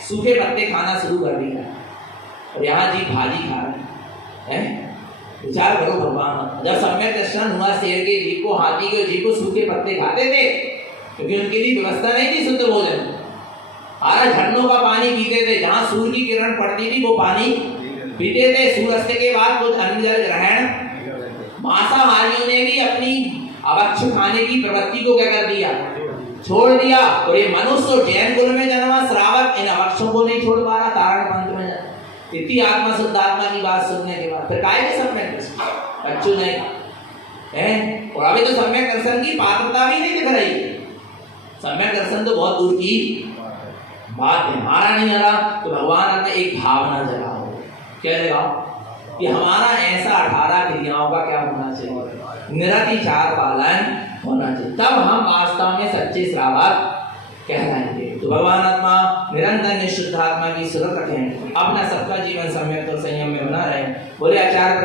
सूखे पत्ते खाना शुरू कर दिया और यहाँ जीव भाजी खा रहे हैं। विचार करो भगवान, जब सम्यक दर्शन हुआ शेर के जीव को, हाथी के जीव को सूखे पत्ते खाते थे क्योंकि उनके लिए व्यवस्था नहीं थी शुद्ध भोजन। आरा झरनों का पानी पीते थे, जहाँ सूर्य की किरण पड़ती थी वो पानी पीते थे। सूर्यास्त के बाद कुछ अन्न जल ग्रहण, मांसाहारियों ने भी अपनी अवक्ष खाने की प्रवृत्ति को क्या कर दिया, छोड़ दिया। और ये मनुष्य और जैन कुल में जन्मा श्रावक इन अवक्षों को नहीं छोड़ पा रहा। तारण पंथ में इतनी आत्मा शुद्ध आत्मा की बात सुनने के बाद फिर काहे के सम्यक दर्शन, अच्छू नहीं है। और अभी तो सम्यक दर्शन की पात्रता भी नहीं दिख रही। सम्यक दर्शन तो बहुत दूर की बात है। हमारा नहीं आ रहा तो भगवान अपने एक भावना जगाओ, क्या जगाओ कि हमारा ऐसा 18 क्रियाओं का क्या होना चाहिए, निरतिचार पालन होना चाहिए, तब हम वास्तव में सच्चे श्रावक कहलाएंगे। तो भगवान आत्मा निरंतर निशुद्ध आत्मा की सुरत रखें, अपना सबका जीवन सम्यक और संयम में बना रहे। बोले आचार्य